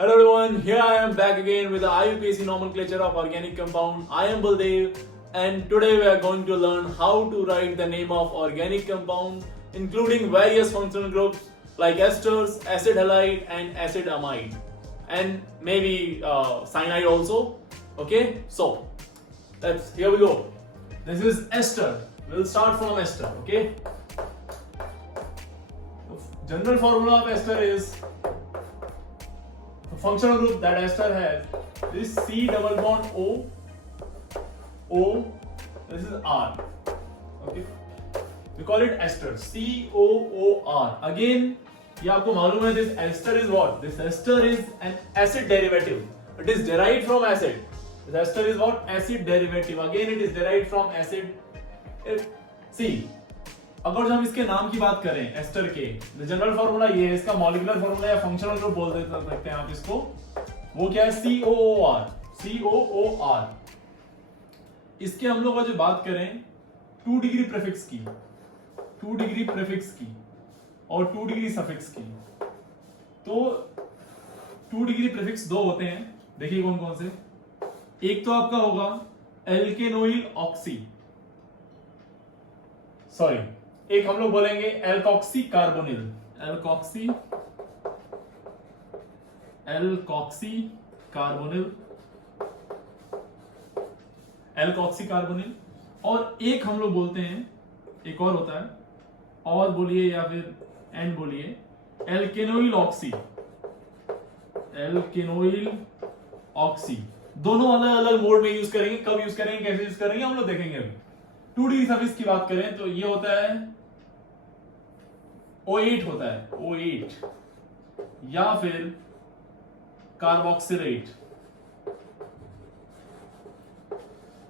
Hello everyone, here I am back again with the IUPAC nomenclature of organic compound. I am Baldev and today we are going to learn how to write the name of organic compound including various functional groups like esters, acid halide and acid amide and maybe cyanide also. Okay, so here we go. This is ester. We'll start from ester. Okay. The general formula of ester is the functional group that ester has is C double bond O. This is R. Okay. We call it ester. COOR. Again, ये आपको मालूम है this ester is what? This ester is an acid derivative. It is derived from acid. This ester is what? Acid derivative. Again, it is derived from acid. See, अगर जो हम इसके नाम की बात करें एस्टर के, जनरल फॉर्मूला ये है, इसका मॉलिक्यूलर फॉर्मूला या फंक्शनल ग्रुप बोल सकते हैं आप इसको, वो क्या है? COOR. COOR. इसके हम लोग जो बात करें 2 डिग्री प्रीफिक्स की, 2 डिग्री प्रीफिक्स की और 2 डिग्री सफिक्स की, तो 2 डिग्री प्रीफिक्स दो होते हैं. देखिए कौन कौन से. एक तो आपका होगा एल्केनोइल ऑक्सी, सॉरी, एक हम लोग बोलेंगे alkoxy carbonyl. Alkoxy carbonyl, alkoxy carbonyl. और एक हम लोग बोलते हैं, एक और होता है, और बोलिए या फिर एंड बोलिए, एल्केनोइल ऑक्सी. एल्केनोइल ऑक्सी. दोनों अलग अलग मोड में यूज करेंगे. कब यूज करेंगे, कैसे यूज करेंगे, हम लोग देखेंगे अभी. 2 डिग्री सफिक्स की बात करें तो ये होता है O8 होता है, O8 या फिर कार्बोक्सिलेट.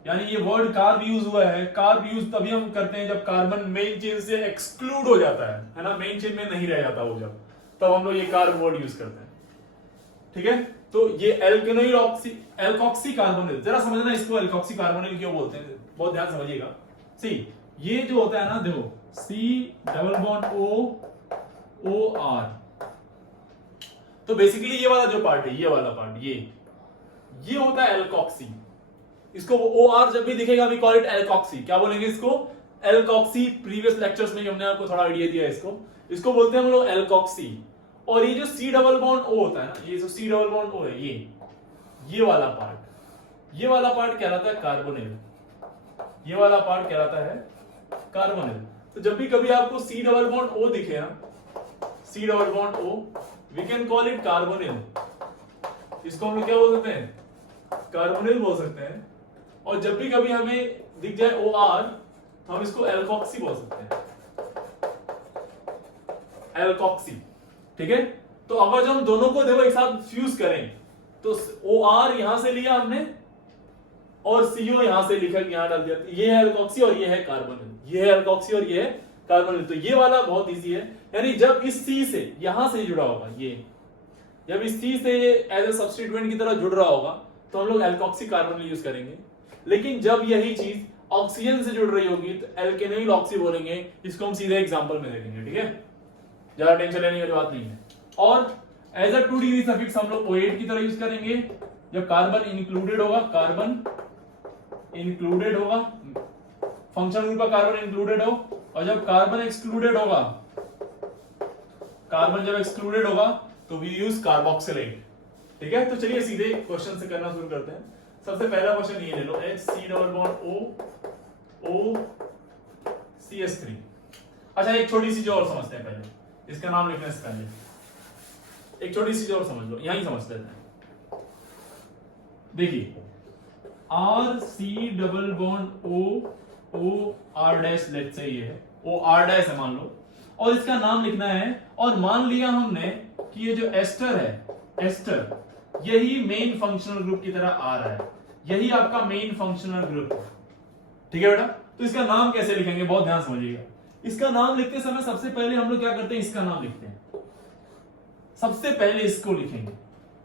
यानी ये वर्ड कार्ब यूज हुआ है. कार्ब यूज तभी हम करते हैं जब कार्बन मेन चेन से एक्सक्लूड हो जाता है ना, मेन चेन में नहीं रह जाता वो, जब तब हम लोग ये कार्ब वर्ड यूज करते हैं. ठीक है, तो ये एल्केनोइल ऑक्सी, एल्कोक्सी कार्बोनिल. जरा समझना इसको एल्कोक्सी कार्बोनिल क्यों बोलते हैं, बहुत ध्यान समझिएगा. सी, ये जो होता है ना, देखो C double bond O R, तो बेसिकली ये वाला जो पार्ट है, ये वाला पार्ट, ये होता है एल्कोक्सी. इसको OR जब भी दिखेगा वी कॉल इट एल्कोक्सी. क्या बोलेंगे इसको? एल्कोक्सी. प्रीवियस लेक्चर्स में हमने आपको थोड़ा आइडिया दिया है इसको बोलते हैं हम लोग एल्कोक्सी. और ये जो C डबल बॉन्ड O होता है ना, ये जो C डबल बॉन्ड O है, ये वाला पार्ट कहलाता है कार्बोनिल. ये वाला पार्ट कहलाता है कार्बोनिल. तो जब भी कभी आपको C डबल बॉन्ड O दिखे ना, C double bond O, we can call it carbonyl. इसको हम लोग क्या बोल सकते हैं? कार्बोनिल बोल सकते हैं. और जब भी कभी हमें दिख जाए OR तो हम इसको एल्कोक्सी बोल सकते हैं. एल्कोक्सी. ठीक है, तो अगर जो हम दोनों को देखो एक साथ फ्यूज करें तो OR यहां से लिया हमने और CO यहां से लिखा, यहां डाल दिया. ये है एल्कोक्सी और ये है कार्बोनिल. ये है एल्कोक्सी और ये है कार्बोनिल. तो ये वाला बहुत इजी है. यानी जब इस C से यहां से जुड़ा होगा, ये जब इस C से एज ए सब्स्टिट्यूएंट की तरह जुड़ रहा होगा तो हम लोग एल्कोक्सी कार्बोनिल यूज करेंगे. लेकिन जब यही चीज ऑक्सीजन से जुड़ रही होगी तो एल्केनोइल ऑक्सी बोलेंगे. इसको हम सीधे एग्जांपल में देखेंगे. ठीक है, ज्यादा टेंशन लेने वाली बात नहीं है. और एज अ 2 डिग्री सफिक्स हम लोग O8 की तरह यूज करेंगे. जब कार्बन इंक्लूडेड होगा, फंक्शनल ग्रुप का कार्बन इंक्लूडेड हो, और जब कार्बन एक्सक्लूडेड होगा, कार्बन जब एक्सक्लूडेड होगा तो वी यूज कार्बोक्सिलेट. ठीक है, तो चलिए सीधे क्वेश्चन से करना शुरू करते हैं. सबसे पहला क्वेश्चन ये ले लो, C double bond O CH3. अच्छा, एक छोटी सी जो और समझते हैं पहले, इसका नाम लिखने से पहले एक छोटी सी जो और समझ लो, यहीं समझ लेते हैं. देखिए RC double bond O R dash, let's say ये है O R डैश है मान लो, और इसका नाम लिखना है. और मान लिया हमने कि ये जो एस्टर है, एस्टर यही मेन फंक्शनल ग्रुप की तरह आ रहा है. यही आपका मेन फंक्शनल ग्रुप है. ठीक है बेटा, तो इसका नाम कैसे लिखेंगे, बहुत ध्यान समझिएगा. इसका नाम लिखते समय सबसे पहले हम लोग क्या करते हैं, इसका नाम लिखते हैं. सबसे पहले इसको लिखेंगे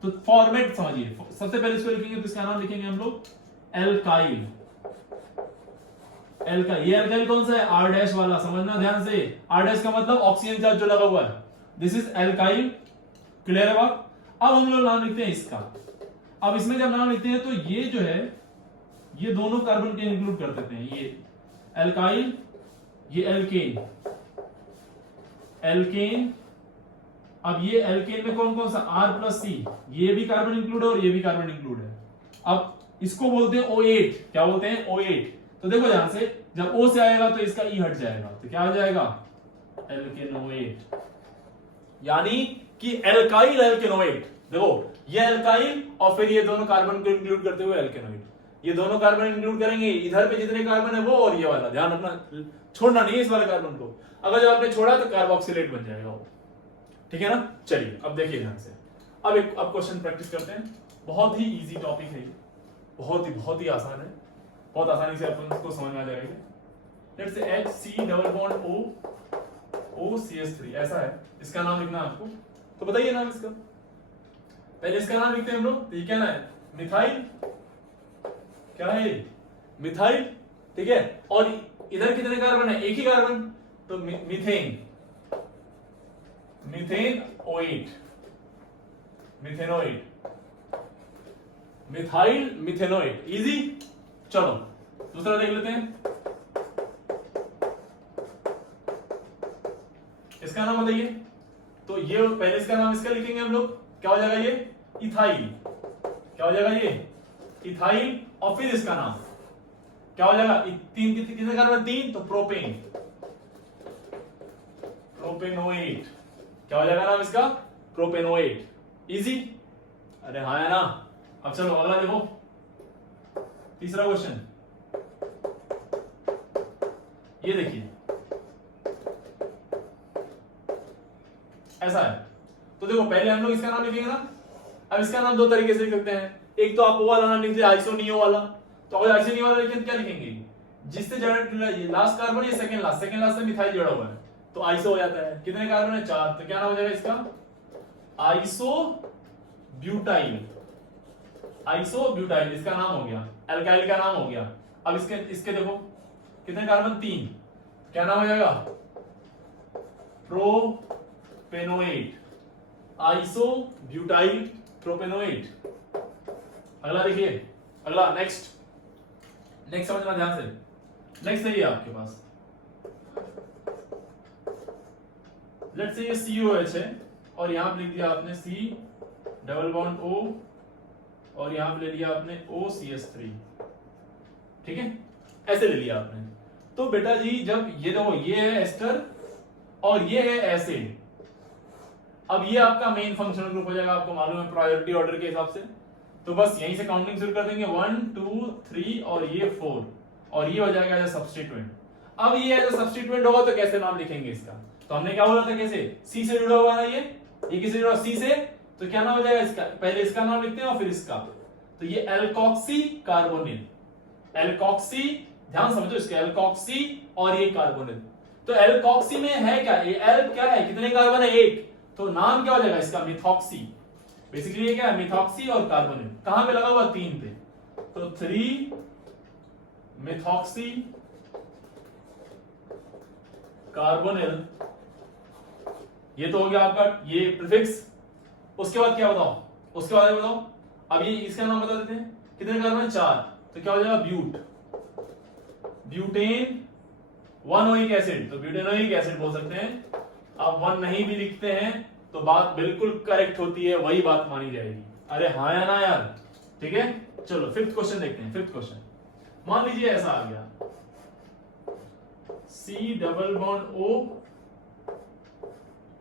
तो फॉर्मेट समझिए. सबसे पहले इसको लिखेंगे तो इसका नाम लिखेंगे हम लोग एल्काइल. ये एल्काइल कौन सा है? आर डैश वाला. समझना ध्यान से, आर डैश का मतलब ऑक्सीजन चार्ज जो लगा हुआ है. This is alkyl. क्लियर है बात? अब हम लोग नाम लिखते हैं इसका। अब इसमें जब नाम लिखते हैं तो ये जो है ये दोनों कार्बन के इंक्लूड कर देते हैं, ये एल्काइल, ये एल्केन, एल्केन। अब ये एल्केन में कौन कौन सा R+C, ये भी कार्बन इंक्लूड है और ये भी कार्बन इंक्लूड है। अब इसको बोलते हैं O8। क्या बोलते हैं? O8। तो देखो ध्यान से, जब O से आएगा तो इसका E हट जाएगा, तो क्या हो जाएगा? एल्केनोएट, यानी कि एल्काइल एल्केनोएट। देखो ये एल्काइल और फिर ये दोनों कार्बन को इंक्लूड करते हुए एल्केनोएट, ये दोनों कार्बन इंक्लूड करेंगे, इधर पे जितने कार्बन है वो और ये वाला, ध्यान रखना छोड़ना नहीं है इस वाले कार्बन को। अगर जब आपने छोड़ा तो कार्बोक्सिलेट बन जाएगा वो, ठीक है ना। चलिए अब देखिए ध्यान से, अब क्वेश्चन प्रैक्टिस करते हैं। बहुत ही इजी टॉपिक है ये, बहुत ही आसान है, बहुत आसानी से अपन को समझ में आ जाएगा। Let's say HC double bond OCH3 ऐसा है, इसका नाम लिखना है आपको। तो बताइए नाम इसका, पहले इसका नाम लिखते हैं हम लोग। तो ये क्या है? मिथाइल, क्या है? मिथाइल, ठीक है। और इधर कितने कार्बन है? एक ही कार्बन, तो methane, मीथेनोएट, methanoate, methyl methanoate. Easy. चलो दूसरा देख लेते हैं, इसका नाम बताइए। तो ये पहले इसका नाम इसका लिखेंगे हम लोग, क्या हो जाएगा? ये इथाइल, क्या हो जाएगा? ये इथाइल। और फिर इसका नाम क्या हो जाएगा? तीन कितने कार्बन? 3, तो प्रोपेन, प्रोपेनोएट। क्या हो जाएगा नाम इसका? प्रोपेनोएट। इजी। अरे हाँ है ना। अब चलो अगला देखो, तीसरा क्वेश्चन, ये देखिए ऐसा है। तो देखो पहले हम लोग इसका नाम लिखेंगे ना। अब इसका नाम दो तरीके से लिख सकते हैं, एक तो आप वो वाला नाम लिखते हैं आइसोनियो वाला। तो अगर आइसोनियो वाला लिखें तो क्या लिखेंगे? जिससे लास्ट कार्बन या सेकंड लास्ट से मिथाइल जुड़ा हुआ है तो आइसो हो जाता है। कितने कार्बन है? 4, तो क्या नाम हो जाएगा इसका? आइसो ब्यूटाइल, आइसो ब्यूटाइल इसका नाम हो गया, एल्काइल का नाम हो गया। अब इसके देखो कितने कार्बन? 3, क्या नाम हो जाएगा? Propanoate, iso butyl propanoate. अगला देखिए, अगला नेक्स्ट समझना ध्यान से। नेक्स्ट है ये आपके पास, लेट्स से ये COH है और यहां पे लिख दिया आपने C डबल बॉन्ड O और यहां पे ले लिया आपने OCH3, ठीक है, ऐसे ले लिया आपने। तो बेटा जी जब ये देखो ये है एस्टर और ये है एसिड, अब ये आपका मेन फंक्शनल ग्रुप हो जाएगा, आपको मालूम है प्रायोरिटी ऑर्डर के हिसाब से। तो बस यहीं से काउंटिंग शुरू कर देंगे, 1 2 3 और ये 4 और ये हो जाएगा एज सब्स्टिट्यूएंट। अब ये एज सब्स्टिट्यूएंट होगा तो कैसे नाम लिखेंगे इसका? तो हमने क्या बोला था, कैसे? C से जुड़ा हुआ है ना, ये किससे जुड़ा? C से। तो क्या नाम हो जाएगा इसका? पहले इसका नाम लिखते हैं और फिर इसका। तो ये एल्कोक्सी कार्बोनिल, एल्कोक्सी, ध्यान समझो इसके, एल्कोक्सी और ये कार्बोनिल। तो एल्कोक्सी में है क्या? ये एल क्या है? कितने कार्बन है? 1, तो नाम क्या हो जाएगा इसका? मिथॉक्सी। बेसिकली ये क्या है? मिथॉक्सी और कार्बोनिल। कहां पे लगा हुआ? 3 पे, तो 3 मिथॉक्सी कार्बोनिल। ये तो हो गया आपका ये प्रीफिक्स। उसके बाद क्या बताओ? उसके बाद बताओ, अब ये इसका नाम बता देते हैं, कितने कार्बन? 4, तो क्या हो जाएगा? ब्यूट, ब्यूटेन 1-ओइक एसिड, तो ब्यूटेनोइक एसिड बोल सकते हैं। अब 1 नहीं भी लिखते हैं तो बात बिल्कुल करेक्ट होती है, वही बात मानी जाएगी। अरे हाँ या ना यार, ठीक है। चलो फिफ्थ क्वेश्चन देखते हैं। फिफ्थ क्वेश्चन मान लीजिए ऐसा आ गया, C double bond O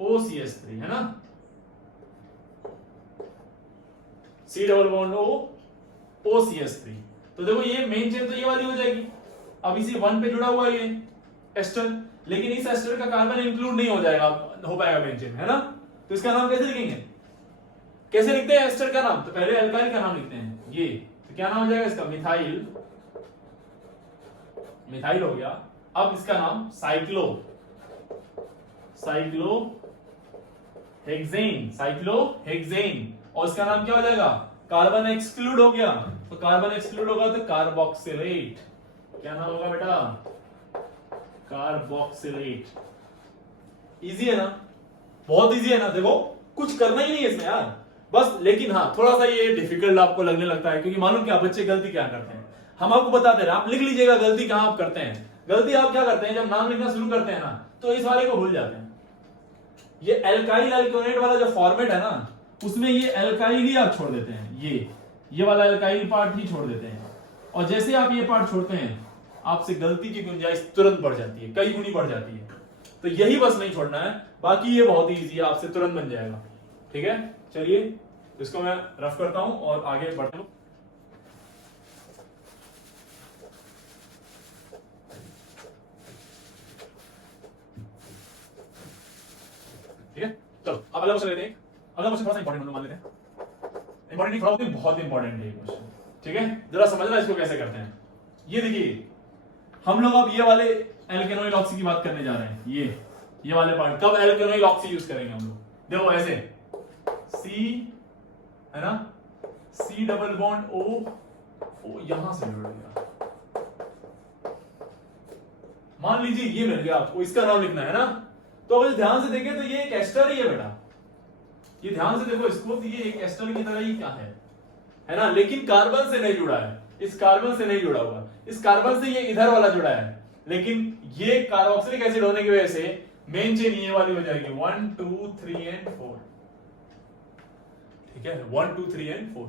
OCH3 है ना, C double bond O OCH3। तो देखो ये मेन चेन तो ये वाली हो जाएगी। अब इसी 1 पे जुड़ा हुआ ये एस्टर, लेकिन इस एस्टर का कार्बन इंक्लूड नहीं हो जाएगा, हो पाएगा मेन चेन, है ना। तो इसका नाम कैसे लिखेंगे? कैसे लिखते हैं एस्टर का नाम? तो पहले एल्काइल का नाम लिखते हैं ये, तो क्या नाम हो जाएगा इसका? मिथाइल, मिथाइल हो गया। अब इसका नाम cyclo, cyclo hexane, cyclo hexane. और इसका नाम क्या हो जाएगा? कार्बन एक्सक्लूड हो गया, तो कार्बन एक्सक्लूड होगा तो कार्बोक्सिलेट। क्या नाम होगा बेटा? कार्बोक्सिलेट। इजी है ना, बहुत इजी है ना। देखो कुछ करना ही नहीं है इसमें यार, बस। लेकिन हाँ, थोड़ा सा ये डिफिकल्ट आपको लगने लगता है, क्योंकि मालूम क्या बच्चे गलती क्या करते हैं, हम आपको बताते रहे, आप लिख लीजिएगा गलती कहां आप करते हैं। गलती आप क्या करते हैं, जब नाम लिखना शुरू करते हैं ना, तो इस वाले को भूल जाते हैं। ये एल्काइल एल्कोनेट वाला जो फॉर्मेट है ना, उसमें ये एल्काइल ही आप छोड़ देते हैं, ये वाला एल्काइल पार्ट ही छोड़ देते हैं। और जैसे आप ये पार्ट छोड़ते हैं, आपसे गलती की गुंजाइश तुरंत बढ़ जाती है, कई गुनी बढ़ जाती है। तो यही बस नहीं छोड़ना है, बाकी ये बहुत ही ईजी है, आपसे तुरंत बन जाएगा। ठीक है, चलिए इसको मैं रफ करता हूं और आगे बढ़ता हूं। ठीक है, चलो अब अगला क्वेश्चन लेते हैं। अगला क्वेश्चन थोड़ा सा इंपॉर्टेंट मान लेते हैं। इंपॉर्टेंट नहीं, थोड़ा बहुत इंपॉर्टेंट है ये क्वेश्चन। ठीक है, जरा समझना इसको कैसे करते हैं। ये देखिए, हम लोग अब ये वाले एल्केनोइल ऑक्सी की बात करने जा रहे हैं। ये वाले पार्ट कब एल्केनोइल ऑक्सी यूज करेंगे हम लोग, देखो ऐसे सी है ना, सी डबल बॉन्ड ओ यहां से जुड़ गया, मान लीजिए ये मिल गया आपको, इसका नाम लिखना है ना। तो अगर ध्यान से देखें तो ये एक एस्टर ही है बेटा, ये ध्यान से देखो इसको, तो ये एक एस्टर की तरह ही क्या है ना, लेकिन कार्बन से नहीं जुड़ा है, इस कार्बन से नहीं जुड़ा हुआ, इस कार्बन से ये इधर वाला जुड़ा है, लेकिन ये कार्बोक्सिलिक एसिड होने की वजह से मेन चेन ये वाली हो जाएगी 1 2 3 एंड 4। ठीक है, 1 2 3 एंड 4।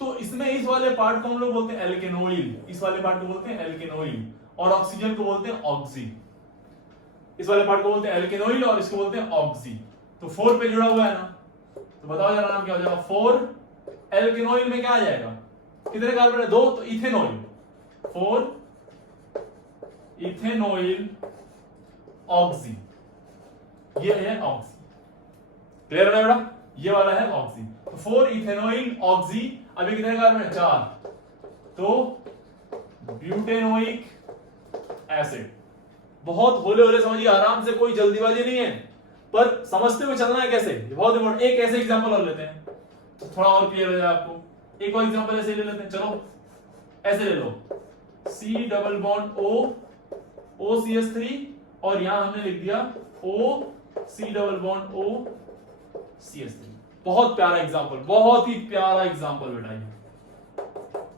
तो इसमें इस वाले पार्ट को हम लोग बोलते हैं एल्केनोइल, इस वाले पार्ट को बोलते हैं एल्केनोइल, और ऑक्सीजन को बोलते हैं ऑक्सी। इस वाले पार्ट को बोलते हैं एल्केनोइल और इसको बोलते हैं ऑक्सी। तो 4 पे जुड़ा हुआ है ना, तो बताओ जरा नाम क्या हो जाएगा, 4 एल्केनोइल में क्या आ जाएगा, कितने कार्बन है, 2, तो इथेनॉइल, 4 इथेनॉइल ऑक्सी, ये है ऑक्सी। क्लियर है ना बेटा, ये वाला है ऑक्सी। तो 4 इथेनॉइल ऑक्सी, अभी कितने कार्बन है, 4, तो ब्यूटेनोइक एसिड। बहुत होले होले समझिए, आराम से, कोई जल्दीबाजी नहीं है, पर समझते हुए चलना है कैसे, बहुत इंपॉर्टेंट। एक ऐसे एग्जांपल और लेते हैं तो थोड़ा और क्लियर हो जाए आपको। एक और एग्जांपल ऐसे ले लेते हैं, चलो ऐसे ले लो, C double bond O CH3, और यहां हमने लिख दिया O C double bond O CH3। बहुत प्यारा एग्जांपल, बहुत ही प्यारा एग्जांपल बेटा। ये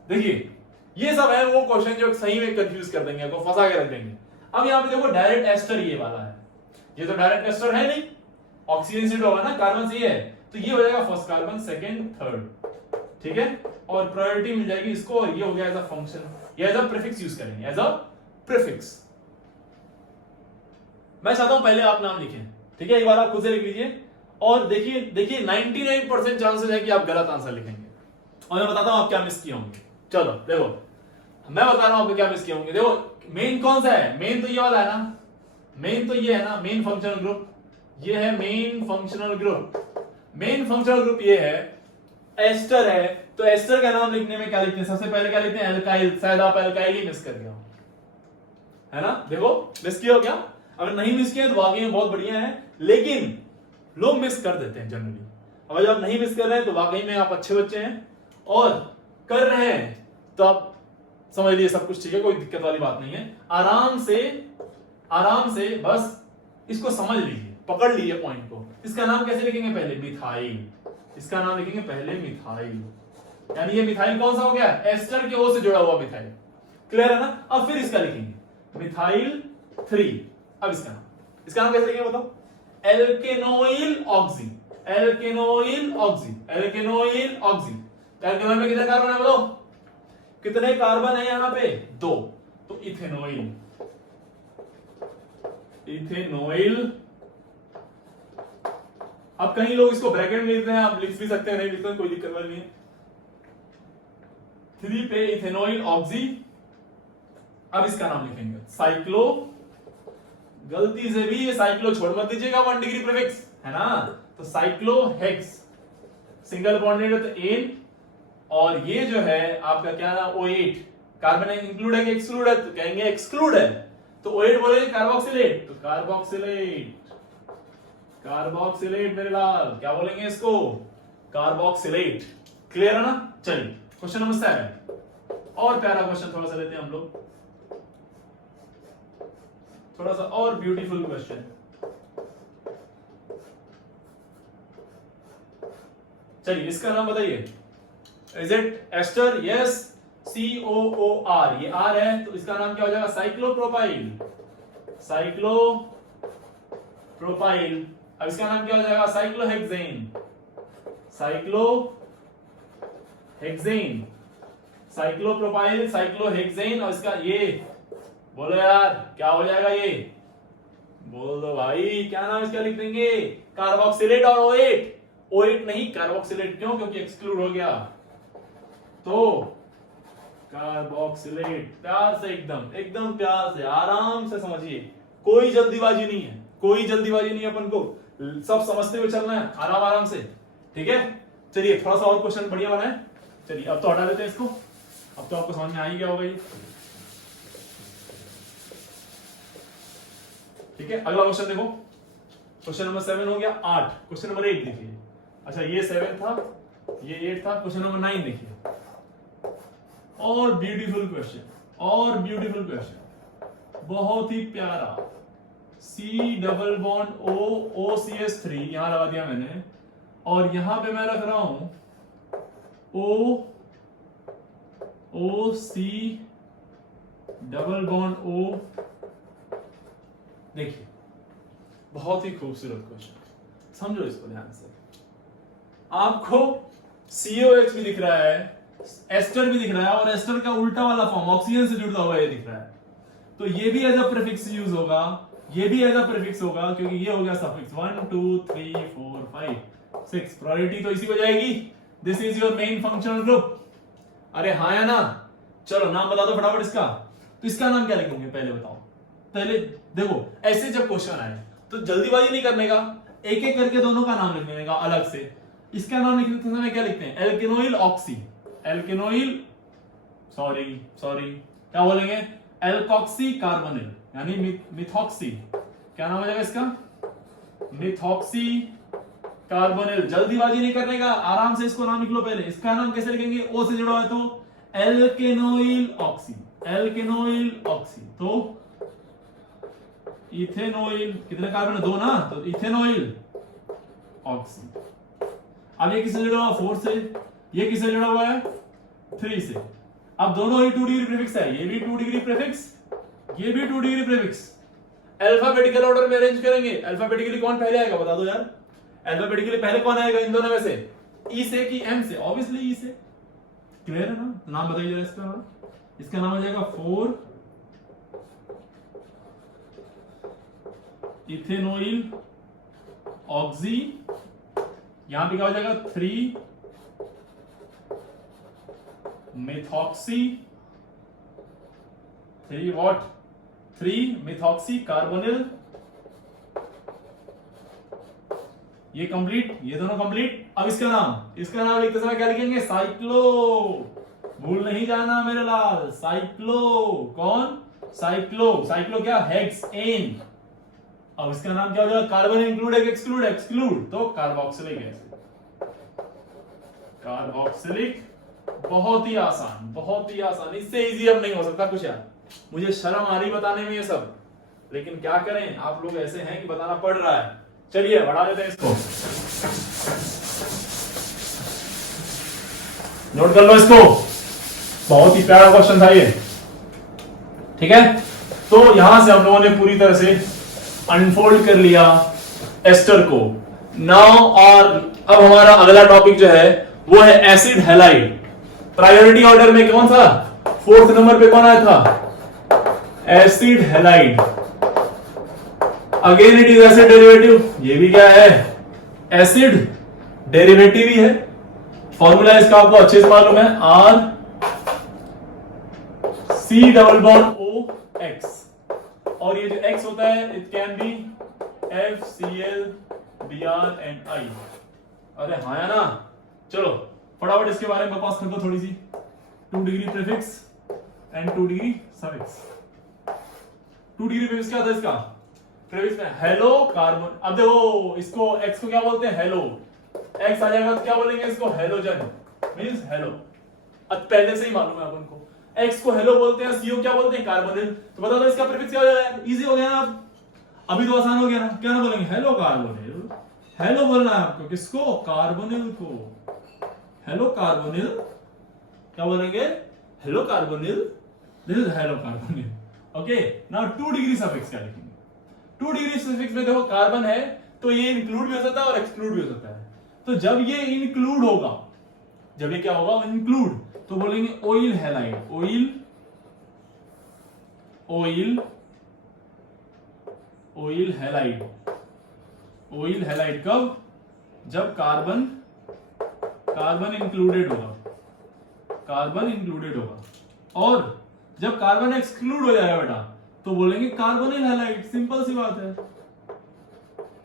देखिए, ये सब है वो क्वेश्चन जो सही में कंफ्यूज कर देंगे, आपको फंसा के रख देंगे। अब यहां पे देखो डायरेक्ट एस्टर ये वाला है, ये तो डायरेक्ट एस्टर है नहीं, ऑक्सीजन से होगा ना, कार्बन से है, तो ये हो जाएगा फर्स्ट कार्बन, सेकंड, थर्ड। ठीक है, और प्रायोरिटी मिल जाएगी इसको, और ये हो गया एज अ फंक्शन, ये एज अ प्रीफिक्स यूज करेंगे, एज अ प्रीफिक्स। मैं चाहता हूं पहले आप नाम लिखें, ठीक है, एक बार आप खुद से लिख लीजिए, और देखिए 99% चांसेस है कि आप गलत आंसर लिखेंगे, और मैं बताता हूं आप क्या मिस किए होंगे। चलो देखो, मैं बता रहा हूं आपको क्या मिस किए होंगे। देखो मेन कौन सा है, मेन तो ये वाला है ना, मेन तो ये है ना, मेन फंक्शनल ग्रुप, ये है main functional group. Main functional group ये है, एस्टर है, तो एस्टर का नाम लिखने में क्या लिखते हैं, सबसे पहले क्या लिखते हैं, एल्काइल। शायद आप एल्काइल ही मिस कर गए हो, है ना, देखो मिस किया हो क्या। अगर नहीं मिस किया तो वाकई में बहुत बढ़िया है, लेकिन लोग मिस कर देते हैं जनरली। अगर जब आप नहीं मिस कर रहे हैं तो वाकई में आप अच्छे बच्चे हैं, और कर रहे हैं तो आप समझ लिए सब कुछ ठीक है, कोई दिक्कत वाली बात नहीं है। आराम से बस इसको समझ लीजिए, पकड़ लीजिए पॉइंट को। इसका नाम कैसे लिखेंगे, पहले मिथाइल, इसका नाम लिखेंगे पहले मिथाइल, यानी ये मिथाइल कौन सा हो गया, एस्टर के ओ से जुड़ा हुआ मिथाइल। क्लियर है ना। अब फिर इसका लिखेंगे मिथाइल 3। अब इसका नाम कैसे लिखेंगे बताओ, एल्केनोइल ऑक्सी, एल्केनोइल ऑक्सी, एल्केनोइल ऑक्सी। एल्केनोइल में कितने कार्बन है बताओ, कितने कार्बन है यहां पे, 2, तो इथेनॉइल, इथेनॉइल। अब कहीं लोग इसको ब्रैकेट में लिखते हैं, आप लिख भी सकते हैं, नहीं लिखते कोई दिक्कत वाली नहीं है। 3 पे इथेनॉइल ऑक्सी। अब इसका नाम लिखेंगे साइक्लो, गलती से भी ये साइक्लो छोड़ मत दीजिएगा, 1 डिग्री प्रीफिक्स है ना, तो साइक्लोहेक्स, सिंगल बॉन्डेड है तो एन, और ये जो है आपका क्या नाम, O8। कार्बन इंक्लूड है कि एक्सक्लूड है, तो कहेंगे एक्सक्लूड है, तो O8 बोलेंगे कार्बोक्सिलेट, तो कार्बोक्सिलेट, कार्बोक्सिलेट मेरे लाल, क्या बोलेंगे इसको, कार्बोक्सिलेट। क्लियर है ना। चलिए क्वेश्चन नंबर 7, और प्यारा क्वेश्चन थोड़ा सा लेते हैं हम लोग, थोड़ा सा और ब्यूटीफुल क्वेश्चन। चलिए इसका नाम बताइए। Is it ester? Yes, COOR, ये R है तो इसका नाम क्या हो जाएगा? साइक्लोप्रोपाइल। साइक्लोप्रोपाइल। अब इसका नाम क्या हो जाएगा? साइक्लोहेक्सेन। Cyclohexane, cyclopropyl, cyclohexane. और इसका ये बोलो यार क्या हो जाएगा? ये बोल दो भाई, क्या नाम इसका लिख देंगे? कार्बोक्सिलेट और O8। O8 नहीं, कार्बोक्सिलेट। क्यों? क्योंकि एक्सक्लूड हो गया। तो कार्बोक्सिलेट, प्यार से, एकदम प्यार से, आराम से समझिए, कोई जल्दीबाजी नहीं है, कोई जल्दीबाजी नहीं है, अपन को सब समझते हुए चलना है, आराम आराम से, ठीक है। चलिए थोड़ा सा और क्वेश्चन बढ़िया बना है। चलिए अब तो हटा देते हैं इसको, अब तो आपको समझ में आ ही गया होगा ये, ठीक है। अगला क्वेश्चन देखो, क्वेश्चन नंबर 7 हो गया 8। क्वेश्चन नंबर 8 देखिए। अच्छा ये 7 था, ये 8 था। क्वेश्चन नंबर 9 देखिए। और ब्यूटीफुल क्वेश्चन, और ब्यूटीफुल क्वेश्चन, बहुत ही प्यारा। C डबल बॉन्ड OCH3 यहां लगा दिया मैंने, और यहां पे मैं रख रहा हूं OC डबल बॉन्ड O। देखिए बहुत ही खूबसूरत क्वेश्चन, समझो इसको ध्यान से। आपको COH भी दिख रहा है, एस्टर भी दिख रहा है, और एस्टर का उल्टा वाला फॉर्म ऑक्सीजन से जुड़ा हुआ ये दिख रहा है। तो ये भी एज अ प्रीफिक्स यूज होगा, ये भी एज अ प्रीफिक्स होगा, क्योंकि ये हो गया सफिक्स 1 2 3 4 5 6। प्रायोरिटी तो इसी को जाएगी। This is your main functional group. अरे हाँ या ना? चलो नाम बता दो फटाफट इसका। तो इसका नाम क्या लिखोगे पहले बताओ? पहले देखो, ऐसे जब क्वेश्चन आए तो जल्दीबाजी नहीं करने का, एक एक करके दोनों का नाम लिखने का अलग से। इसका नाम लिखते समय क्या लिखते हैं? एल्केनोइल ऑक्सी, एल्केनोइल, सॉरी क्या बोलेंगे? एल्कोक्सी कार्बोनिल, यानी मिथॉक्सी। क्या नाम हो जाएगा इसका? Methoxy carbonyl. जल्दीबाजी नहीं करने का, आराम से इसको नाम लिख लो पहले। इसका नाम कैसे लिखेंगे? ओ से जुड़ा है तो एल्केनोइल ऑक्सी, एल्केनोइल ऑक्सी। तो इथेनोइल, कितने कार्बन है? 2 ना, तो इथेनोइल ऑक्सी। अब ये किससे जुड़ा हुआ? 4 से। ये किससे जुड़ा हुआ है? 3 से। अब दोनों ही 2 डिग्री प्रीफिक्स है, ये भी 2 डिग्री प्रीफिक्स, ये भी 2 डिग्री प्रीफिक्स। अल्फाबेटिकल ऑर्डर में अरेंज करेंगे। अल्फाबेटिकली कौन पहले आएगा बता दो यार? अल्फाबेटिकली पहले कौन आएगा इन दोनों में से? ई से कि एम से? ऑब्वियसली ई से। क्लियर है ना? तो नाम बताइए जरा इसका नाम। इसका नाम हो जाएगा 4 इथेनोइल ऑक्सी। यहां पे क्या हो जाएगा? 3 मिथॉक्सी, 3 व्हाट? 3 methoxy carbonyl. ये कंप्लीट, ये दोनों कंप्लीट। अब इसका नाम लिखते समय क्या लिखेंगे? साइक्लो। भूल नहीं जाना मेरे लाल, साइक्लो। कौन? साइक्लो। साइक्लो क्या? हेक्सेन। अब इसका नाम क्या हो जाएगा? कार्बन इंक्लूड है कि एक्सक्लूड? एक्सक्लूड। तो कार्बोक्सिलिक एसिड, कार्बोक्सिलिक। बहुत ही आसान, बहुत ही आसान, इससे इजी अब नहीं हो सकता कुछ यार। मुझे शर्म आ रही बताने में ये सब, लेकिन क्या करें, आप लोग ऐसे हैं कि बताना पड़ रहा है। चलिए बढ़ा देते हैं इसको, नोट कर लो इसको। बहुत ही प्यारा क्वेश्चन था ये, ठीक है। तो यहां से हम लोगों ने पूरी तरह से अनफोल्ड कर लिया एस्टर को। नाउ और अब हमारा अगला टॉपिक जो है वो है एसिड हैलाइड। प्रायोरिटी ऑर्डर में कौन था? 4th नंबर पे कौन आया था? Acid halide. Again it is acid derivative. ये भी क्या है? एसिड डेरिवेटिव ही है। फॉर्मूला इसका आपको अच्छे से मालूम है, R C double bond O X। और ये जो X होता है it can be FCl Br and I। अरे हाँ या ना? चलो फटाफट इसके बारे में बकवास कर दो थोड़ी सी। 2 degree prefix and 2 degree suffix. 2 degree prefix क्या था इसका? प्रीफिक्स में हेलो कार्बन। अब देखो इसको X को क्या बोलते हैं? हेलो। X आ जाएगा तो क्या बोलेंगे इसको? Halogen, means hello. अब पहले से ही मालूम है अपन को। X को हेलो बोलते हैं, CO क्या बोलते हैं? कार्बोनिल। तो बता दो इसका प्रीफिक्स क्या हो जाएगा? इजी हो गया ना? अब अभी तो आसान हो गया ना? क्या ना बोलेंगे? Hello carbonyl. हेलो बोलना है आपको, किसको? कार्बोनिल को। हेलो कार्बोनिल, क्या बोलेंगे, hello carbonyl, this is hello carbonyl. Okay, now 2 degree suffix क्या लिखेंगे? 2 डिग्री सफिक्स में देखो कार्बन है तो ये इंक्लूड भी हो सकता है और एक्सक्लूड भी हो सकता है। तो जब ये इंक्लूड होगा, जब ये क्या होगा, इंक्लूड, तो बोलेंगे oil halide, oil oil oil halide. Oil halide कब? जब कार्बन इंक्लूडेड होगा, कार्बन इंक्लूडेड होगा। और जब कार्बन एक्सक्लूड हो जाएगा बेटा तो बोलेंगे कार्बोनिल हैलाइड। सिंपल सी बात है,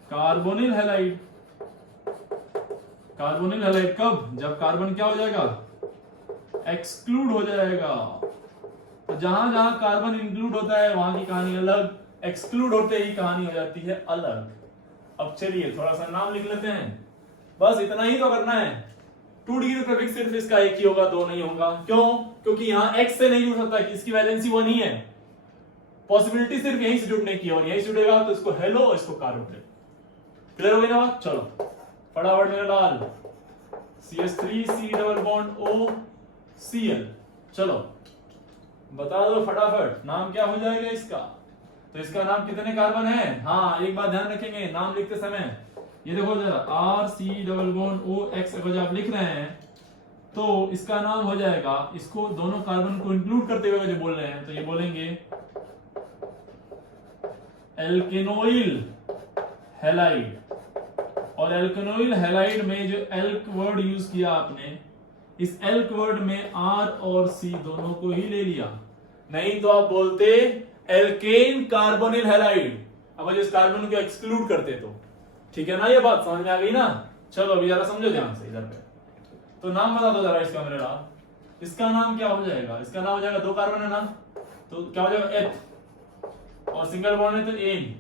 कार्बोनिल हैलाइड। कार्बोनिल हैलाइड कब? जब कार्बन क्या हो जाएगा, एक्सक्लूड हो जाएगा। तो जहां जहां कार्बन इंक्लूड होता है वहां की कहानी अलग, एक्सक्लूड होते ही कहानी हो जाती है अलग। अब चलिए थोड़ा सा नाम लिख लेते हैं, बस इतना ही तो करना है। 2 डिग्री प्रीफिक्स सिर्फ इसका एक ही होगा, 2 नहीं होगा। क्यों? क्योंकि यहाँ x से नहीं जुड़ सकता, इसकी वैलेंसी 1 ही है, पॉसिबिलिटी सिर्फ यहीं से जुड़ने की, और यहीं से जुड़ेगा तो इसको हेलो और इसको कार्बोनिल। क्लियर हो गई ना बात? चलो फटाफट मेरा लाल, CH3 C double bond O Cl। चलो बता दो फटाफट, नाम क्या हो जाएगा इसका? तो इसका नाम कितने कार्बन है? हाँ, एक बात ध्यान रखेंगे नाम लिखते समय, ये देखो जरा RC डबल बॉन्ड OX अगर आप लिख रहे हैं तो इसका नाम हो जाएगा, इसको दोनों कार्बन को इंक्लूड करते हुए जो बोल रहे हैं तो ये बोलेंगे एल्केनोइल हैलाइड। और एल्केनोइल हैलाइड में जो एल्क वर्ड यूज किया आपने, इस एल्क वर्ड में R और C दोनों को ही ले लिया, नहीं तो आप बोलते एल्केन कार्बोनिल हैलाइड, अगर इस कार्बन को एक्सक्लूड करते तो। ठीक है ना, ये बात समझ में आ गई ना? चलो अभी जरा समझो ध्यान से इधर पे। तो नाम बता दो जरा इसका मेरे लाल, इसका नाम क्या हो जाएगा? इसका नाम हो जाएगा, 2 कार्बन है ना, तो क्या हो जाएगा एथ, और सिंगल बॉन्ड है तो एन,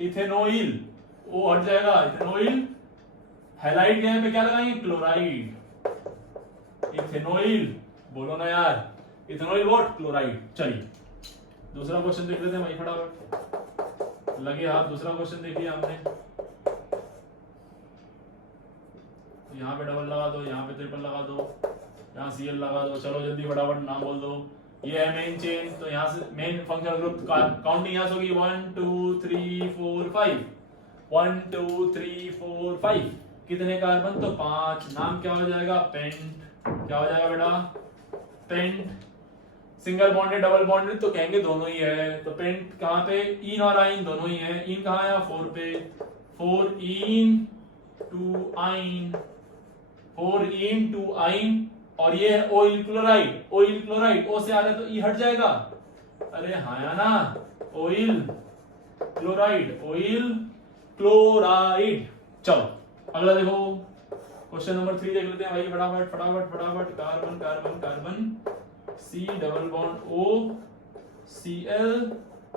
इथेनोइल, वो हट जाएगा इथेनोइल हैलाइड, यहाँ पे क्या लगाएंगे, क्लोराइड। इथेनोइल बोलो ना यार, इथेनोइल व्हाट, क्लोराइड। चलिए दूसरा क्वेश्चन देख लेते हैं भाई फटाफट, लगे हाथ। दूसरा क्वेश्चन देखिए हमने, यहाँ पे डबल लगा दो, यहाँ पे ट्रिपल लगा दो, यहाँ Cl लगा दो। चलो जल्दी फटाफट नाम बोल दो। ये है मेन चेन, तो यहाँ से मेन फंक्शनल ग्रुप काउंटिंग यहाँ से होगी 1 2 3 4 5, 1 2 3 4 5। कितने कार्बन? तो 5। नाम क्या हो जाएगा? पेंट। क्या हो जाएगा बेटा? Pent. Single bonded double bonded तो कहेंगे दोनों ही है, तो पेंट कहाँ पे? इन और आइन दोनों ही है। इन कहाँ है? 4 पे, 4 इन 2 आइन, 4 इन 2 आइन। और ये है ऑयल क्लोराइड, ऑयल क्लोराइड, ओ से आ रहा है तो ई हट जाएगा। अरे हाँ या ना, ऑयल क्लोराइड, ऑयल क्लोराइड। चलो अगला देखो, क्वेश्चन नंबर 3 देख लेते हैं भाई फटाफट फटाफट फटाफट। Carbon carbon carbon, C double bond O Cl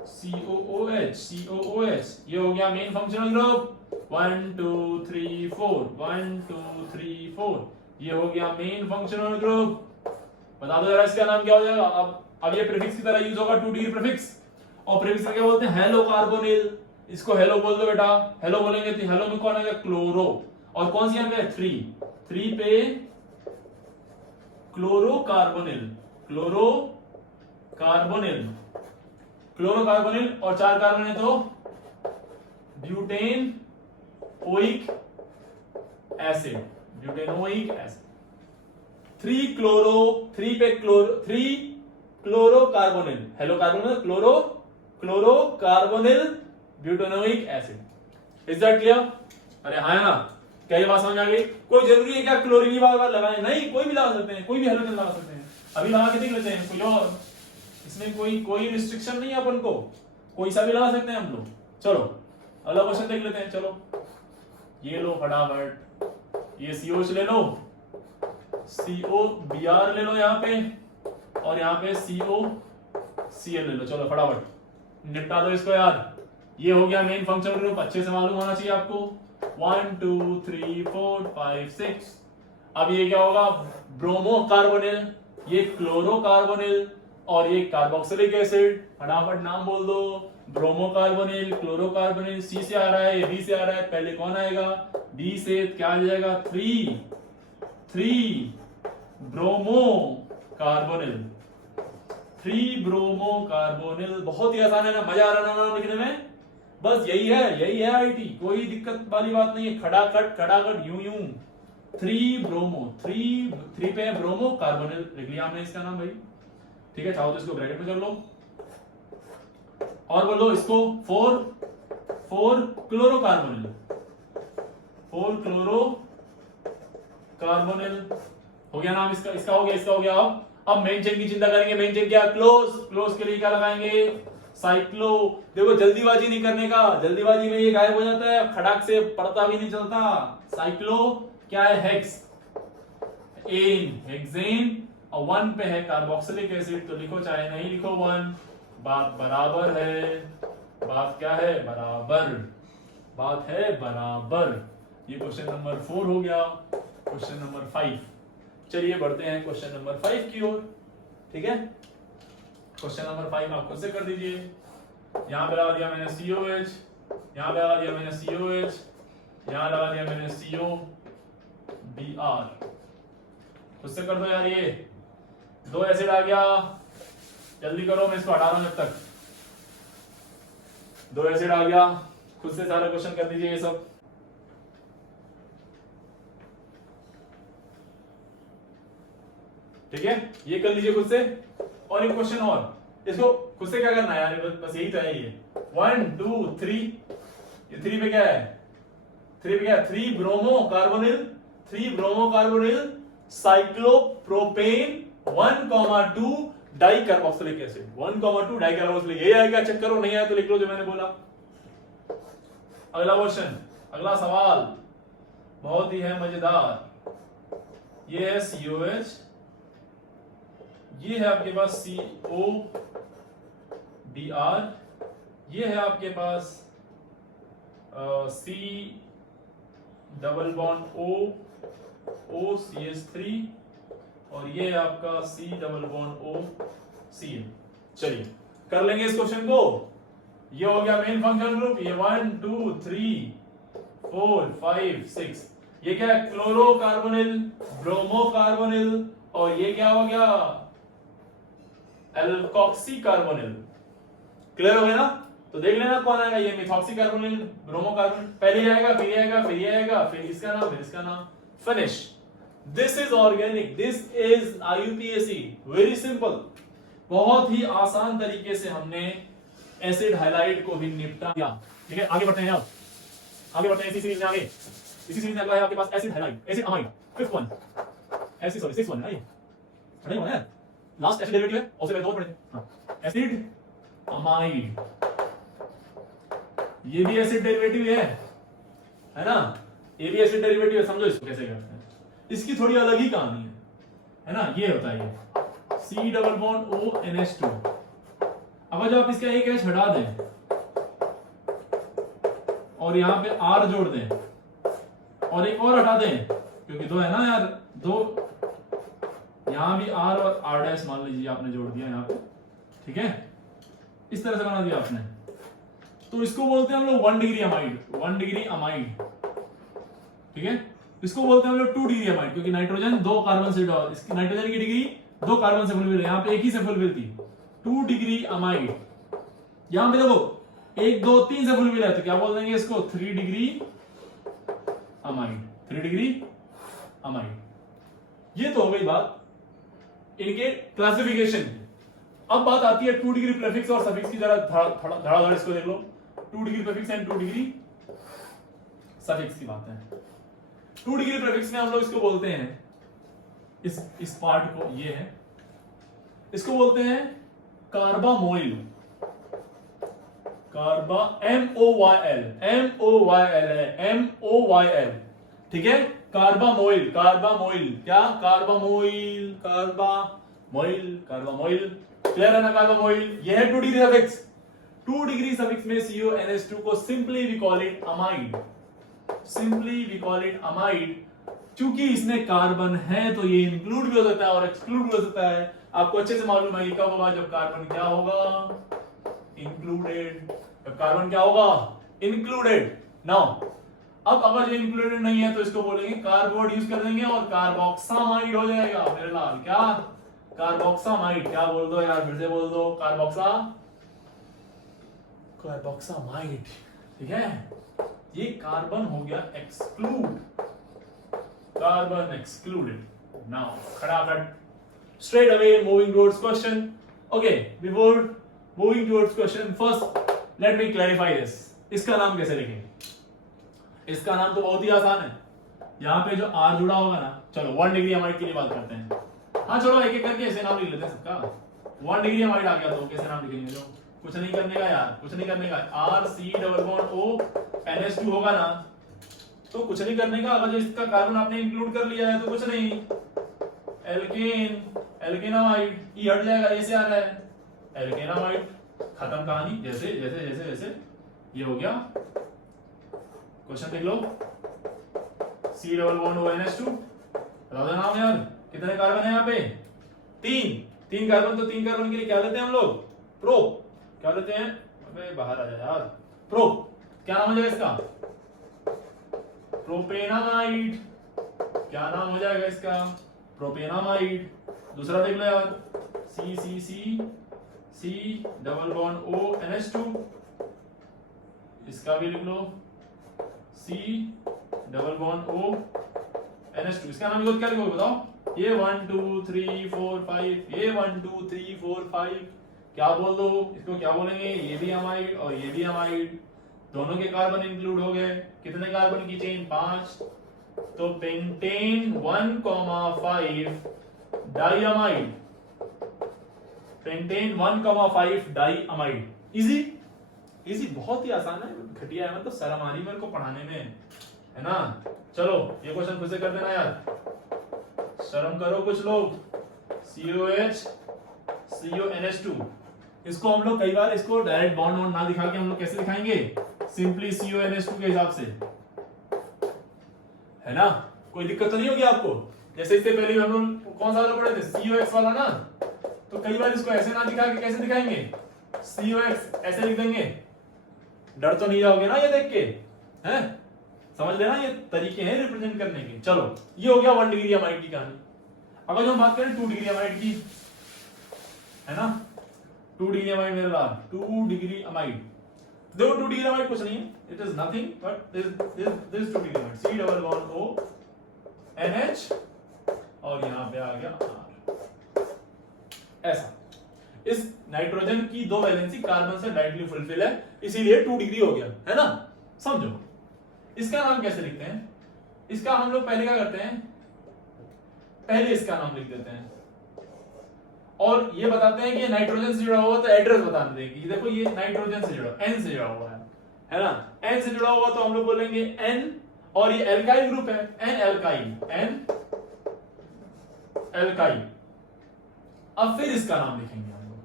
COOH COOH, ये हो गया मेन फंक्शनल ग्रुप। 1 2 3 4, 1 2 3 4, ये हो गया मेन फंक्शनल ग्रुप। बता दो जरा इसका नाम क्या हो जाएगा? अब ये प्रीफिक्स की तरह यूज होगा, 2 डिग्री प्रीफिक्स। और प्रीफिक्स क्या बोलते हैं? Hello carbonyl. इसको हेलो बोल दो बेटा, हेलो बोलेंगे तो हेलो में कौन आएगा? क्लोरो। और कौन सी यहाँ पे? 3 पे chloro carbonyl, chloro carbonyl, chloro carbonyl. और 4 कार्बन है तो butane oic acid, butanoic acid. 3 chloro, 3 पे chloro, 3 chloro carbonyl, hello carbonyl, chloro chloro carbonyl butanoic acid. Is that clear? अरे हाँ ना, क्या ये बात समझ आ गई? कोई जरूरी है क्या क्लोरीन बार बार लगाए? नहीं, कोई भी लगा सकते हैं, कोई भी हेलोजन लगा सकते हैं। अभी लगा के देख लेते हैं कोई और, इसमें कोई रिस्ट्रिक्शन नहीं है अपन को, कोई सा भी लगा सकते हैं हम लोग। चलो अगला क्वेश्चन देख लेते हैं। चलो ये लो फटाफट, ये COH ले लो, COBr ले लो यहाँ पे, और यहाँ पे COCl ले लो। चलो फटाफट निपटा दो इसको यार। ये हो गया मेन फंक्शनल ग्रुप, अच्छे से मालूम होना चाहिए आपको। 1 2 3 4 5 6। अब ये क्या होगा? ब्रोमो कार्बोनिल, ये क्लोरो कार्बोनिल, और ये कार्बोक्सिलिक एसिड। फटाफट नाम बोल दो, bromo carbonyl, chloro carbonyl. C से आ रहा है, D से आ रहा है, पहले कौन आएगा? D से क्या आ जाएगा? 3 ब्रोमो कार्बोनिल, 3 ब्रोमो कार्बोनिल। बहुत ही आसान है ना, मजा आ रहा है ना लिखने में। बस यही है आईटी, कोई दिक्कत वाली बात नहीं है। खड़ाखट यूं यूं। 3 ब्रोमो, 3 पे है ब्रोमो कार्बोनिल, लिख लिया हमने इसका नाम भाई। ठीक है, चाहो तो इसको ब्रैकेट में कर लो और बोलो इसको 4 क्लोरोकार्बोनिल, 4 क्लोरोकार्बोनिल हो गया नाम इसका। इसका हो गया। अब मेन चेन की चिंता करेंगे। मेन चेन क्या? क्लोज के लिए क्या लगाएंगे? साइक्लो। देखो जल्दीबाजी नहीं करने का, जल्दीबाजी में ये गायब हो जाता है, खड़ाक से पड़ता भी नहीं चलता। साइक्लो क्या है? हेक्स, हेक्सेन, और 1 पे है कार्बोक्सिलिक एसिड, तो लिखो चाहे नहीं लिखो 1, बात बराबर है। बात क्या है? बराबर। बात है बराबर। ये क्वेश्चन नंबर 4 हो गया। क्वेश्चन नंबर 5, चलिए बढ़ते हैं क्वेश्चन नंबर 5 की ओर। ठीक है, क्वेश्चन नंबर 5 आप खुद से कर दीजिए। यहां पे लगा दिया मैंने COH, यहां पे लगा दिया मैंने COH, यहां लगा दिया मैंने COBr। खुद से कर दो यार, ये 2 एसिड आ गया। जल्दी करो, मैं इसको हटा रहा हूं जब तक। 2 एसिड आ गया, खुद से सारा क्वेश्चन कर दीजिए ये सब। ठीक है, ये कर लीजिए खुद से। और एक क्वेश्चन और, इसको खुद से क्या करना है यार, बस यही तो है ये। 1 2 3, ये 3 पे क्या है? 3 bromo carbonyl, 3 bromo carbonyl cyclopropane 1,2 di carboxylic acid, 1,2 di carboxylic. ये आएगा, चेक करो, नहीं आया तो लिख लो जो मैंने बोला। अगला क्वेश्चन, अगला सवाल बहुत ही है मजेदार। ये है COH, ये है आपके पास COBr, ये है आपके पास C डबल बॉन्ड OCH3, और ये है आपका C डबल बॉन्ड OCl। चलिए कर लेंगे इस क्वेश्चन को। ये हो गया मेन फंक्शनल ग्रुप। ये 1 2 3 4 5 6, ये क्या है? क्लोरोकार्बोनिल, ब्रोमोकार्बोनिल, और ये क्या हो गया? Alkoxy carbonyl. क्लियर हो गया ना? तो देख लेना कौन आएगा। ये मिथॉक्सी कार्बोनिल, ब्रोमोकार्बोनिल, पहले आएगा, फिर ये आएगा, फिर ये आएगा, फिर इसका नाम, फिर इसका नाम। Finish. This is organic, this is IUPAC। Very simple, बहुत ही आसान तरीके से हमने एसिड हाइलाइट को भी निपटा दिया। ठीक है, आगे बढ़ते हैं। अब आगे बढ़ते हैं इसी सीरीज में। आगे इसी सीरीज में अगला है आपके पास acid halide, acid amide, 5th one, ऐसे सॉरी 6th वन है ये, पढ़े हो यार। लास्ट एसिड डेरिवेटिव है, उससे पहले 2 पढ़े थे। हां, एसिड अमाइड, ये भी एसिड डेरिवेटिव है ना? ये भी एसिड डेरिवेटिव है। समझो इसको कैसे करते हैं, इसकी थोड़ी अलग ही कहानी है ना? ये होता है ये C डबल बॉन्ड ONH2। अब जब आप इसका एक H हटा दें और यहां पे R जोड़ दें और एक और हटा दें, क्योंकि 2 है ना यार, 2, यहां भी R और R' मान लीजिए आपने जोड़ दिया यहां पे। ठीक है, इस तरह से बना दिया आपने, तो इसको बोलते हैं हम लोग 1 डिग्री अमाइड, 1 डिग्री अमाइड। ठीक है, इसको बोलते हैं हम लोग 2 डिग्री अमाइड, क्योंकि नाइट्रोजन 2 कार्बन से, इसकी नाइट्रोजन की डिग्री 2 कार्बन से फुलफिल है, यहां पे एक ही से फुलफिल थी। 2 डिग्री अमाइड, यहां पे देखो 1 2 3 से फुलफिल है, तो क्या बोल देंगे इसको? 3 डिग्री अमाइड, 3 डिग्री अमाइड। ये तो हो गई बात इनके क्लासिफिकेशन की। अब बात आती है 2 डिग्री प्रीफिक्स और सफिक्स की। जरा धड़ाधड़ इसको देख लो। 2 degree prefix and 2 degree suffix की बात है। 2 डिग्री प्रीफिक्स में हम लोग इसको बोलते हैं, इस पार्ट को, ये है, इसको बोलते हैं कार्बामोइल। कार्बा MOYL, MOYL है, MOYL। ठीक है, कार्बामोइल, कार्बामोइल, क्या? Carbamoyl, carbamoyl, carbamoyl. क्लियर है ना? कार्बामोइल, यह है 2 डिग्री सफिक्स। 2 डिग्री सफिक्स में CONH2 को simply we call it amide, simply we call it amide. चूंकि इसमें कार्बन है तो ये इंक्लूड भी हो सकता है और एक्सक्लूड भी हो सकता है। आपको अच्छे से मालूम है कि कब होगा? जब कार्बन क्या होगा? इंक्लूडेड। जब कार्बन क्या होगा? इंक्लूडेड। नाउ अब अगर ये इंक्लूडेड नहीं है तो इसको बोलेंगे कार्बोड यूज कर देंगे और कार्बोक्सामाइड हो जाएगा मेरे लाल। क्या कार्बोक्सामाइड, क्या बोल दो यार, फिर से बोल दो, कार्बोक्सामाइड। ठीक है, ये कार्बन हो गया एक्सक्लूड, कार्बन एक्सक्लूडेड। नाउ खटाखट straight away moving towards question. Okay, before moving towards question first let me clarify this. इसका नाम कैसे लिखेंगे? इसका नाम तो बहुत ही आसान है। यहाँ पे जो R जुड़ा होगा ना, चलो 1 डिग्री अमाइड की बात करते हैं। हाँ चलो एक एक करके ऐसे नाम लिख लेते हैं सबका। 1 डिग्री अमाइड आ गया तो कैसे नाम लिखेंगे? जो कुछ नहीं करने का यार, कुछ नहीं करने का। RC double bond O NH2 होगा ना, तो कुछ नहीं करने का। अगर जो इसका कार्बन आपने इंक्लूड कर लिया है तो कुछ नहीं, एल्केनामाइड, ई हट जाएगा, ए से आ रहा है एल्केनामाइड, खत्म कहानी। जैसे जैसे जैसे जैसे ये हो गया। क्वेश्चन देख लो, C डबल बॉन्ड ONH2, बता दो नाम यार, कितने कार्बन है यहाँ पे? 3 कार्बन। तो 3 कार्बन के लिए क्या लेते हैं हम लोग? प्रो। क्या लेते हैं? अबे बाहर आ जा यार। प्रो क्या नाम हो जाएगा इसका? प्रोपेनामाइड। क्या नाम हो जाएगा इसका? प्रोपेनामाइड। दूसरा देख लो यार, C डबल बॉन्ड ONH2, इसका भी लिख लो C डबल बॉन्ड ONH2। इसका नाम लिखो, क्या लिखोगे बताओ? ये 1 2 3 4 5, ये 1 2 3 4 5, क्या बोल दो इसको? क्या बोलेंगे? ये भी अमाइड और ये भी अमाइड, दोनों के कार्बन इंक्लूड हो गए। कितने कार्बन की चेन? 5। तो पेंटेन 1,5 डाइअमाइड, पेंटेन 1,5 डाइअमाइड। इजी इजी, बहुत ही आसान है। घटिया है, मतलब शर्म आ रही मेरे को पढ़ाने में, है ना। चलो ये क्वेश्चन फिर से कर देना यार, शर्म करो कुछ लोग। COH CONH2, इसको हम लोग कई बार इसको डायरेक्ट बॉन्ड ना दिखा के हम लोग कैसे दिखाएंगे? सिंपली CONH2 के हिसाब से, है ना। कोई दिक्कत तो नहीं होगी आपको? जैसे इससे पहले हम लोग कौन सा वाला पढ़े थे? COX वाला ना। तो कई बार इसको ऐसे ना दिखा के कैसे दिखाएंगे? COX ऐसे लिख देंगे। डर तो नहीं जाओगे ना ये देख के? हैं? समझ लेना, ये तरीके हैं रिप्रेजेंट करने के। चलो ये हो गया 1 डिग्री अमाइड की कहानी। अगर जो हम बात करें 2 डिग्री अमाइड की, है ना, 2 डिग्री अमाइड मेरे लाल, 2 डिग्री अमाइड। देखो 2 डिग्री अमाइड कुछ नहीं है, it is nothing but this 2 degree amide, C double bond O NH और यहां पे आ गया R। ऐसा, इस नाइट्रोजन की 2 वैलेंसी कार्बन से डायरेक्टली फुलफिल है, इसीलिए 2 डिग्री हो गया, है ना। समझो इसका नाम कैसे लिखते हैं? इसका हम लोग पहले क्या करते हैं? पहले इसका नाम लिख देते हैं और ये बताते हैं कि ये नाइट्रोजन से जुड़ा हुआ, तो एड्रेस बता देंगे कि देखो ये नाइट्रोजन से जुड़ा, N से जुड़ा हुआ है ना। N से जुड़ा हुआ तो हम लोग बोलेंगे N, और ये एल्काइल ग्रुप है, N एल्काइल। अब फिर इसका नाम लिखेंगे हम लोग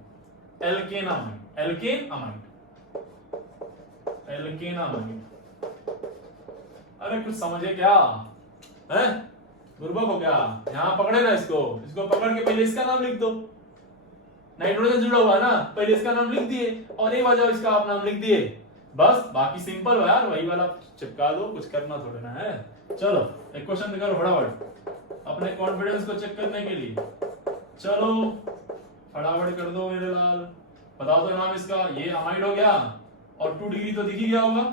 एल्केनामाइड, एल्केनामाइड। अरे कुछ समझे क्या? है बुर्बक हो क्या? यहां पकड़े ना इसको पकड़ के पहले इसका नाम लिख दो। नाइट्रोजन जुड़ा हुआ है ना, पहले इसका नाम लिख दिए और एक बार इसका आप नाम लिख दिए, बस बाकी सिंपल है यार, वही वाला चिपका दो, कुछ करना थोड़ा ना है। चलो एक क्वेश्चन करो फटाफट अपने कॉन्फिडेंस को चेक करने के लिए। चलो फटाफट कर दो मेरे लाल, बताओ तो नाम इसका। ये अमाइड हो गया और 2 डिग्री तो दिख ही गया होगा।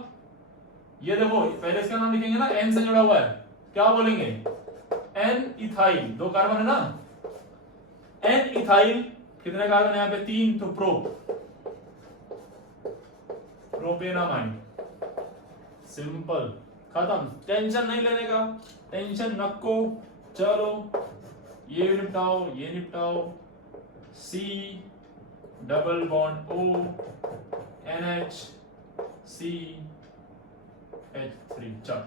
ये देखो पहले इसका नाम लिखेंगे ना, N से जुड़ा हुआ है, क्या बोलेंगे? N इथाइल, 2 कार्बन है ना, N इथाइल। कितने कार्बन है यहाँ पे? 3, तो प्रोपेनामाइड। सिंपल, खत्म, टेंशन नहीं लेने का, टेंशन नको। चलो ये निपटाओ, ये निपटाओ। C double bond O NH CH3। चलो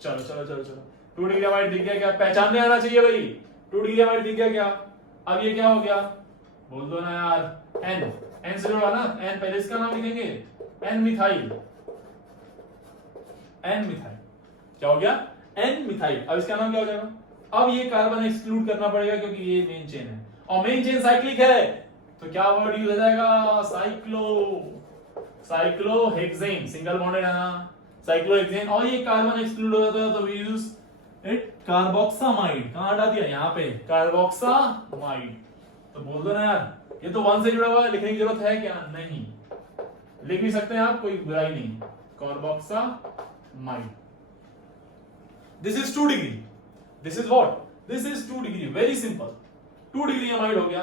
चलो चलो चलो 2 डिग्री अमाइड दिख गया क्या? पहचानने आना चाहिए भाई। 2 डिग्री अमाइड दिख गया क्या? अब ये क्या हो गया? बोल दो ना यार, N से जुड़ा ना, N पहले इसका नाम लिखेंगे, N मिथाइल। क्या हो गया? N methyl. अब इसका नाम क्या हो जाएगा? अब ये कार्बन एक्सक्लूड करना पड़ेगा क्योंकि ये मेन चेन है और मेन चेन साइक्लिक है, तो क्या वर्ड यूज हो जाएगा? साइक्लोहेक्सेन। सिंगल बॉन्डेड है ना, साइक्लोहेक्सेन, और ये कार्बन एक्सक्लूड हो जाता है तो वी यूज इट कार्बोक्सामाइड। कहां हटा दिया, यहाँ पे कार्बोक्सामाइड। तो बोल दो ना यार, ये तो 1 से जुड़ा हुआ है, लिखने की जरूरत है क्या? नहीं, लिख भी सकते हैं आप, कोई बुराई नहीं। Carboxamide, this is 2 degree, this is what, this is 2 degree, very simple. 2 degree amide हो गया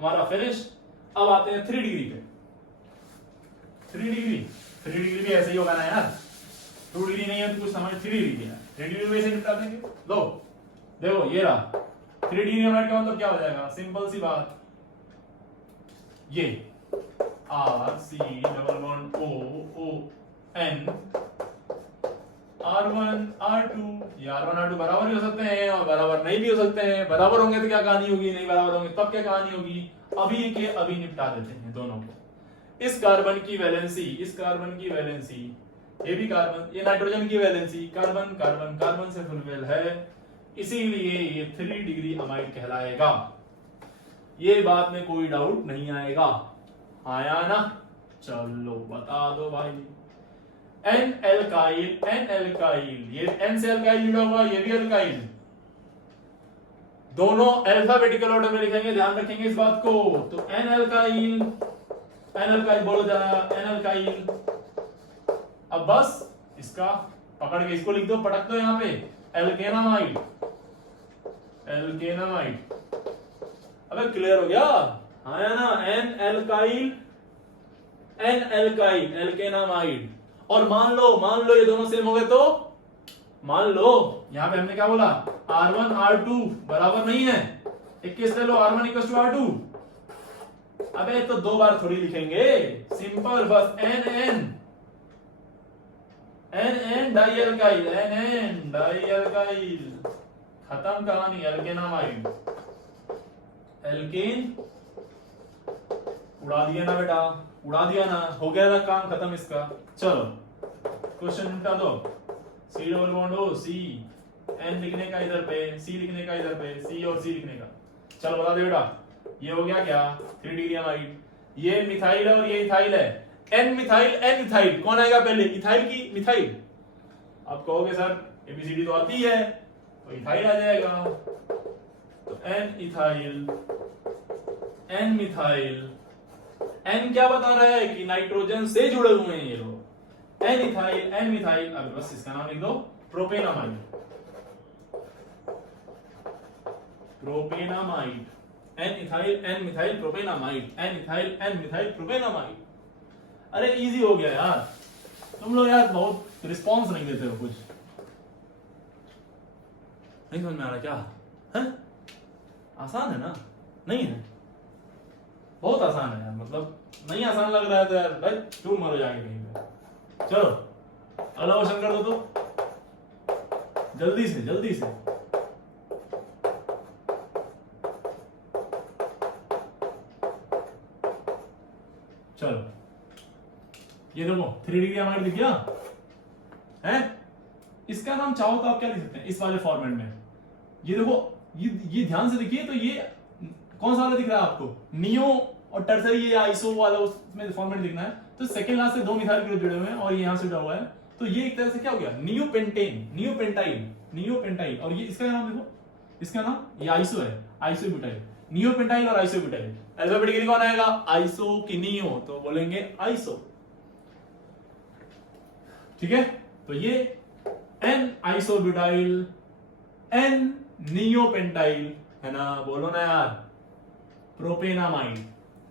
हमारा, फिनिश। अब आते हैं 3 डिग्री पे। 3 डिग्री भी ऐसे ही होगा ना यार, 2 डिग्री नहीं है तो कुछ समझ, 3 डिग्री है, 3 डिग्री में ऐसे निपटा देंगे। लो देखो ये रहा 3 डिग्री अमाइड का मतलब क्या हो जाएगा, सिंपल सी बात, ये R C double bond O O N R1 R2, ये R1 R2 बराबर भी हो सकते हैं और बराबर नहीं भी हो सकते हैं। बराबर होंगे तो क्या कहानी होगी, नहीं बराबर होंगे तब क्या कहानी होगी। अभी के अभी निपटा देते हैं दोनों को। इस कार्बन की वैलेंसी, इस कार्बन की वैलेंसी, ये भी कार्बन, ये नाइट्रोजन की वैलेंसी, कार्बन कार्बन कार्बन से फुलफिल है, इसीलिए ये 3 डिग्री अमाइड कहलाएगा। ये बात में कोई डाउट नहीं आएगा, आया ना? चलो बता दो भाई। एन एल्काइल, एन एल्काइल, ये एन से एल्काइल जुड़ा हुआ, ये भी एल्काइल, दोनों अल्फाबेटिकल ऑर्डर में लिखेंगे, ध्यान रखेंगे इस बात को। तो एन एल्काइल, एन एल्काइल बोलो जरा, एन एल्काइल। अब बस इसका पकड़ के इसको लिख दो, पटक दो यहां पे, एल्केनामाइड, एल्केनामाइड। अबे क्लियर हो गया, आया ना? N alkyl, N alkyl, alkanamide. और मान लो ये दोनों सेम हो गए तो मान लो यहां पे हमने क्या बोला, R1 R2 बराबर नहीं है, एक केस ले लो R1 इक्वल टू R2। अबे तो 2 बार थोड़ी लिखेंगे, सिंपल, बस N N N N di alkyl, N N di alkyl, खत्म कहानी, एल्केनामाइड। एल्केन उड़ा दिया ना बेटा, उड़ा दिया ना, हो गया ना काम खत्म इसका। चलो क्वेश्चन निपटा दो। सी डबल बॉन्ड ओ सी, एन लिखने का इधर पे, सी लिखने का इधर पे, सी और सी लिखने का। चलो बता दे बेटा, ये हो गया क्या, 3 डिग्री अमाइड। ये मिथाइल है और ये इथाइल है, एन मिथाइल एन इथाइल, कौन आएगा पहले, इथाइल की मिथाइल? आप कहोगे सर एबीसीडी तो आती है, तो इथाइल आ जाएगा। तो N ethyl, N methyl, N क्या बता रहा है कि नाइट्रोजन से जुड़े हुए हैं ये लोग, एन इथाइल एन मिथाइल। अब बस इसका नाम लिख दो, propanamide, propanamide, N ethyl N methyl propanamide, N ethyl N methyl propanamide. अरे इजी हो गया यार, तुम लोग यार बहुत रिस्पॉन्स नहीं देते हो, कुछ नहीं समझ में आ रहा क्या है? आसान है ना? नहीं है, बहुत आसान है यार, मतलब नहीं आसान लग रहा है तो यार भाई क्यों मरो जाएंगे कहीं पे। चलो अगला क्वेश्चन कर दो तो जल्दी से जल्दी से। चलो ये देखो 3 डिग्री अमाइड लिख गया है। इसका नाम चाहो तो आप क्या लिख सकते हैं इस वाले फॉर्मेट में। ये देखो, ये ध्यान से देखिए, तो ये कौन सा वाला दिख रहा है आपको, नियो और टर्सरी, ये आइसो वाला उसमें फॉर्मेट लिखना है। तो सेकंड लास्ट से 2 मिथाइल ग्रुप जुड़े हुए हैं और ये यहां से जुड़ा हुआ है, तो ये एक तरह से क्या हो गया, नियोपेंटेन, नियोपेंटाइल, नियोपेंटाइल। और ये इसका नाम देखो, इसका नाम ये आइसो है, आइसोब्यूटाइल, नियोपेंटाइल और आइसोब्यूटाइल। अल्फाबेटिकली कौन आएगा, आइसो की नियो, तो बोलेंगे आइसो, ठीक है। तो ये एन आइसोब्यूटाइल, एन नियोपेंटाइल है ना, बोलो ना यार, प्रोपेनामाइड।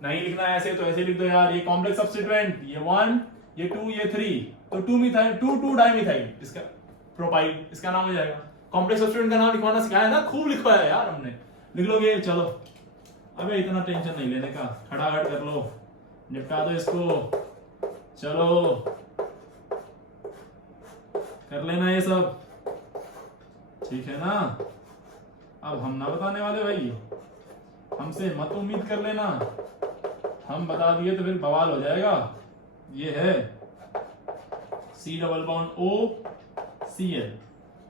नहीं लिखना है ऐसे तो ऐसे लिख दो यार, ये कॉम्प्लेक्स सब्स्टिट्यूएंट, ये 1 ये 2 ये 3, तो 2 मिथाइल 2 डाइमिथाइल, इसका प्रोपाइल इसका नाम हो जाएगा। कॉम्प्लेक्स सब्स्टिट्यूएंट का नाम लिखवाना सिखाया ना, खूब लिखवाया यार हमने, लिख लोगे। चलो अबे इतना टेंशन नहीं लेने का, खड़ाखड़ कर लो, निपटा दो इसको, चलो कर लेना ये सब, ठीक है ना। अब हम ना बताने वाले भाई, हमसे मत उम्मीद कर लेना, हम बता दिए तो फिर बवाल हो जाएगा। ये है C double bond O Cl।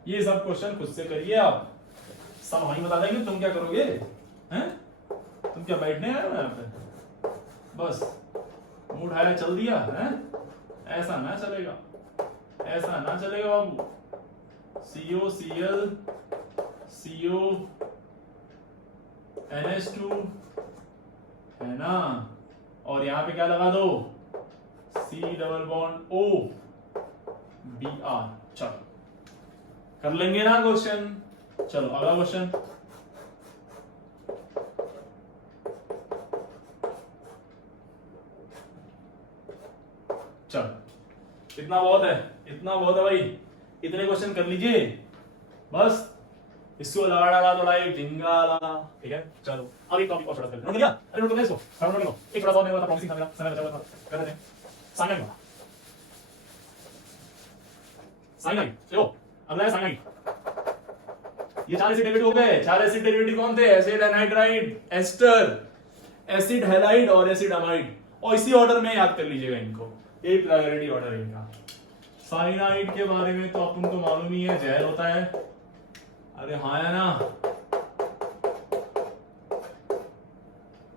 ये सब क्वेश्चन खुद से करिए आप, सब वहीं बता देंगे, तुम क्या करोगे हैं? तुम क्या बैठने आए हो यहाँ पे, बस मूड आया चल दिया है, ऐसा ना चलेगा, ऐसा ना चलेगा बाबू। COCl CO NH2 है ना, और यहाँ पे क्या लगा दो, C double bond O Br। चलो कर लेंगे ना क्वेश्चन। चलो अगला क्वेश्चन। चलो इतना बहुत है, इतना बहुत है भाई, इतने क्वेश्चन कर लीजिए बस। इसको लगा डाला तो लाइक झिंगा लगा, ठीक है। चलो अब एक टॉपिक और छोटा करते हैं। नोट किया? अरे नोट करना इसको, नोट लो। एक थोड़ा सा नहीं हुआ था, प्रॉमिसिंग था मेरा, समय बचा हुआ था, कर देते हैं। साइनाइड वाला, साइनाइड चलो अगला है साइनाइड। ये 4 एसिड डेरिवेटिव हो गए। 4 एसिड डेरिवेटिव कौन थे? Acid anhydride, ester, acid halide और एसिड अमाइड। और इसी ऑर्डर में याद कर लीजिएगा इनको, ये प्रायोरिटी ऑर्डर है इनका। साइनाइड के बारे में तो अपन को मालूम ही है, जहर होता है। अरे हाँ है ना,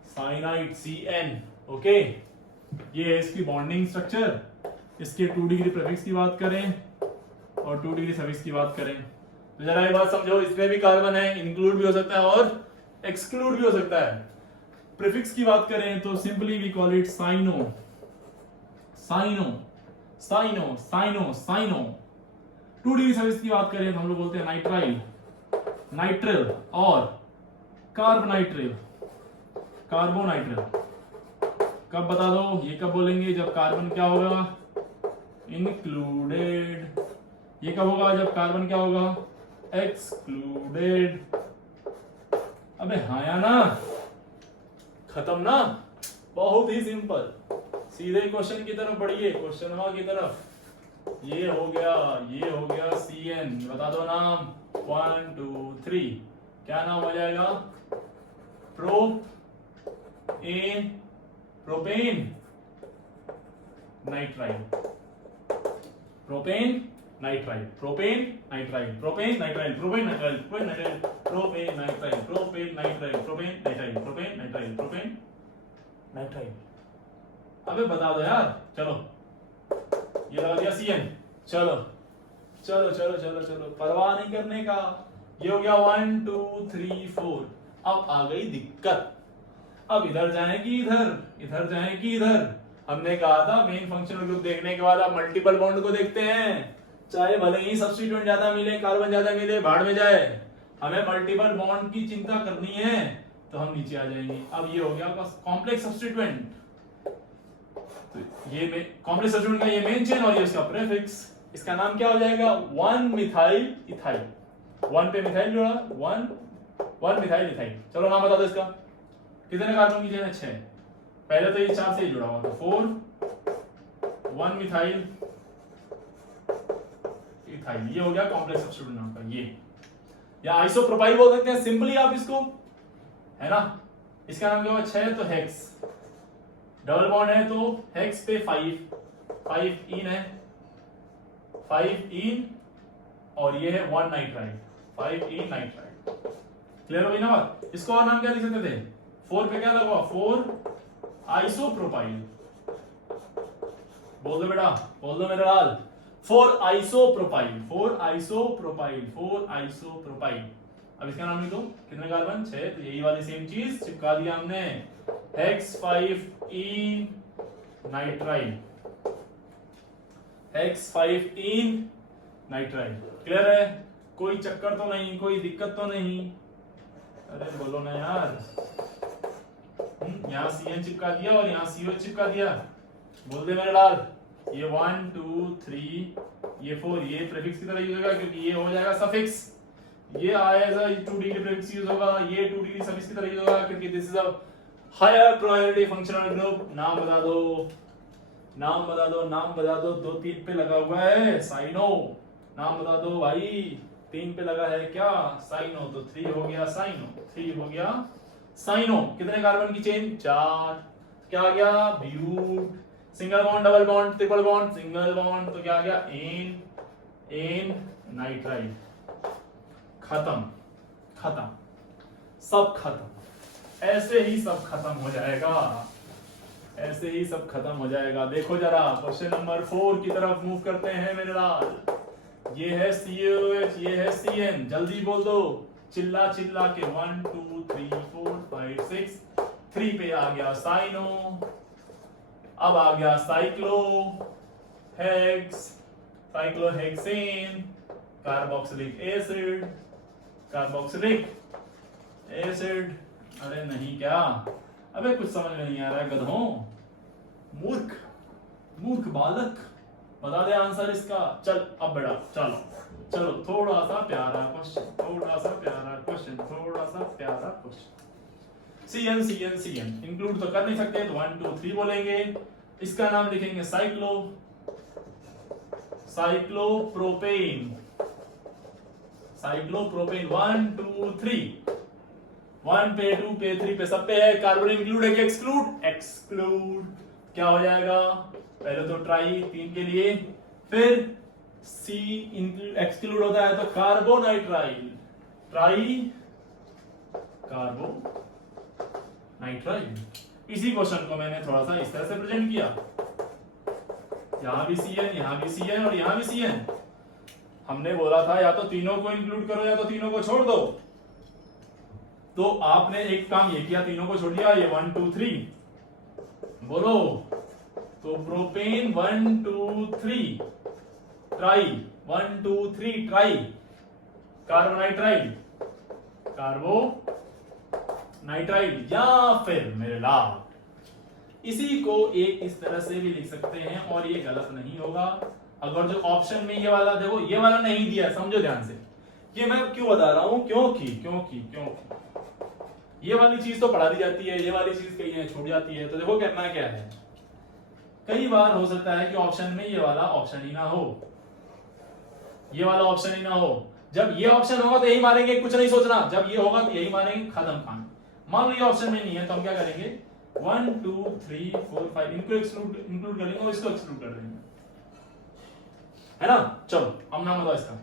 साइनाइड CN, ओके। ये है इसकी बॉन्डिंग स्ट्रक्चर। इसके 2 डिग्री प्रीफिक्स की बात करें और 2 डिग्री सफिक्स की बात करें तो जरा ये बात समझो, इसमें भी कार्बन है, इंक्लूड भी हो सकता है और एक्सक्लूड भी हो सकता है। प्रीफिक्स की बात करें तो simply we call it cyano, cyano, cyano, cyano, cyano. 2 degree suffix की बात करें तो हम लोग बोलते हैं नाइट्राइल, नाइट्रिल और कार्बोनाइट्रिल, कार्बोनाइट्रिल। कब बता दो, ये कब बोलेंगे? जब कार्बन क्या होगा? इंक्लूडेड। ये कब होगा? जब कार्बन क्या होगा? एक्सक्लूडेड। अबे हाँ या ना, खत्म ना, बहुत ही सिंपल। सीधे क्वेश्चन की तरफ बढ़िए, क्वेश्चन की तरफ। ये हो गया CN। बता दो नाम, 1 2 3। क्या नाम हो जाएगा? Propane nitrile, propane nitrile, propane nitrile, propane nitrile, propane nitrile, propane nitrile, propane nitrile, propane nitrile, propane nitrile, propane nitrile, propane nitrile. अबे बता दो यार। चलो ये लगा दिया CN। चलो चलो चलो चलो चलो, परवाह नहीं करने का। ये हो गया 1 2 3 4। अब आ गई दिक्कत। अब इधर जाए कि इधर, इधर जाए कि इधर। हमने कहा था मेन फंक्शनल ग्रुप देखने के बाद आप मल्टीपल बॉन्ड को देखते हैं, चाहे भले ही सब्स्टिट्यूएंट ज्यादा मिले, कार्बन ज्यादा मिले, भाड़ में जाए, हमें मल्टीपल बॉन्ड की चिंता करनी है तो हम नीचे आ जाएंगे। अब ये हो गया बस कॉम्प्लेक्स सब्स्टिट्यूएंट। तो ये कॉम्प्लेक्स सब्स्टिट्यूएंट का ये मेन चेन और ये उसका प्रीफिक्स। इसका नाम क्या हो जाएगा? 1 मिथाइल इथाइल। 1 पे मिथाइल जोड़ा, 1 मिथाइल इथाइल। चलो नाम बता दो इसका। कितने कार्बन की चेन है? 6। पहले तो ये 4 से ही जुड़ा हुआ था, 4 1 मिथाइल इथाइल। ये हो गया कॉम्प्लेक्स सब्स्टिट्यूएंट नाम का। ये या आइसोप्रोपाइल बोल सकते हैं सिंपली आप इसको, है ना। इसका नाम क्या होगा? 6 तो हेक्स, डबल बॉन्ड है तो हेक्स पे 5 इन है, 5 इन, और ये है 1 नाइट्राइल, 5 इन नाइट्राइल। क्लियर हो गई ना बात? इसको और नाम क्या लिख सकते थे? 4 पे क्या लगा? 4 आइसोप्रोपाइल। बोल दो बेटा, बोल दो मेरे लाल। 4 आइसोप्रोपाइल, 4 आइसोप्रोपाइल, 4 आइसोप्रोपाइल। अब इसका नाम लिख दो। कितने कार्बन? 6। तो यही वाली सेम चीज चिपका दिया हमने, हेक्स 5 इन नाइट्राइल, हेक्स 5 इन नाइट्राइल। क्लियर है? कोई चक्कर तो नहीं, कोई दिक्कत तो नहीं? अरे बोलो ना यार। यहाँ CN चिपका दिया और यहाँ CO चिपका दिया। बोल दे मेरे लाल। ये 1 2 3, ये 4, ये प्रीफिक्स की तरह यूज होगा क्योंकि ये हो जाएगा सफिक्स। ये आएगा 2 डिग्री प्रीफिक्स यूज होगा, ये 2 डिग्री सफिक्स की तरह यूज होगा क्योंकि this is a higher priority functional group. नाम बता दो, नाम बता दो, नाम बता दो। 2 3 पे लगा हुआ है साइनो। नाम बता दो भाई। 3 पे लगा है क्या? साइनो। तो 3 हो गया साइनो, 3 हो गया साइनो। कितने कार्बन की चेन? 4। क्या आ गया? But. Single bond, double bond, triple bond, single bond, तो क्या आ गया? N nitrile. खत्म, खत्म, सब खत्म। ऐसे ही सब खत्म हो जाएगा। ऐसे ही सब खत्म हो जाएगा। देखो जरा क्वेश्चन नंबर 4 की तरफ मूव करते हैं मेरे लाल। ये है COH, ये है CN, जल्दी बोल दो चिल्ला चिल्ला के। 1 2 3 4 5 6, 3 पे आ गया साइनो, अब आ गया cyclo hex, cyclohexane, carboxylic acid, carboxylic acid. अरे नहीं क्या, अबे कुछ समझ में नहीं आ रहा है गधों, मूर्ख मूर्ख बालक, बता दे आंसर इसका। चल अब बेटा चलो चलो, थोड़ा सा प्यारा क्वेश्चन, थोड़ा सा प्यारा क्वेश्चन, थोड़ा सा प्यारा क्वेश्चन। CN इंक्लूड तो कर नहीं सकते तो 1 2 3 बोलेंगे। इसका नाम लिखेंगे साइक्लोप्रोपेन 1 2 3, 1 पे 2 पे 3 पे सब पे है। कार्बन इंक्लूड है कि एक्सक्लूड? एक्सक्लूड। क्या हो जाएगा? पहले तो ट्राई 3 के लिए, फिर C एक्सक्लूड होता है तो कार्बोनाइट्राइल, ट्राई कार्बोनाइट्राइल। इसी क्वेश्चन को मैंने थोड़ा सा इस तरह से प्रेजेंट किया, यहां भी CN, यहां भी CN और यहां भी CN। हमने बोला था या तो तीनों को इंक्लूड करो या तो तीनों को छोड़ दो, तो आपने एक काम ये किया, तीनों को छोड़ दिया। ये 1 2 3 बोलो, तो propane 1 2 3 try, 1 2 3 try carbonitrile, carbonitrile. या फिर मेरे लाल इसी को एक इस तरह से भी लिख सकते हैं और ये गलत नहीं होगा। अगर जो ऑप्शन में ये वाला देखो, ये वाला नहीं दिया, समझो ध्यान से, ये मैं क्यों बता रहा हूं, क्योंकि ये वाली चीज तो पढ़ा दी जाती है, ये वाली चीज कहीं छूट जाती है। तो देखो करना क्या है, कई बार हो सकता है कि ऑप्शन में ये वाला ऑप्शन ही ना हो, ये वाला ऑप्शन ही ना हो। जब ये ऑप्शन होगा तो यही मारेंगे, कुछ नहीं सोचना। जब ये होगा तो यही मारेंगे, खत्म काम। मान लो ये ऑप्शन में नहीं है तो हम क्या करेंगे, 1 2 3 4 5 इनको इंक्लूड करेंगे और इसको एक्सक्लूड कर देंगे, है ना। चलो अब नाम बताओ इसका,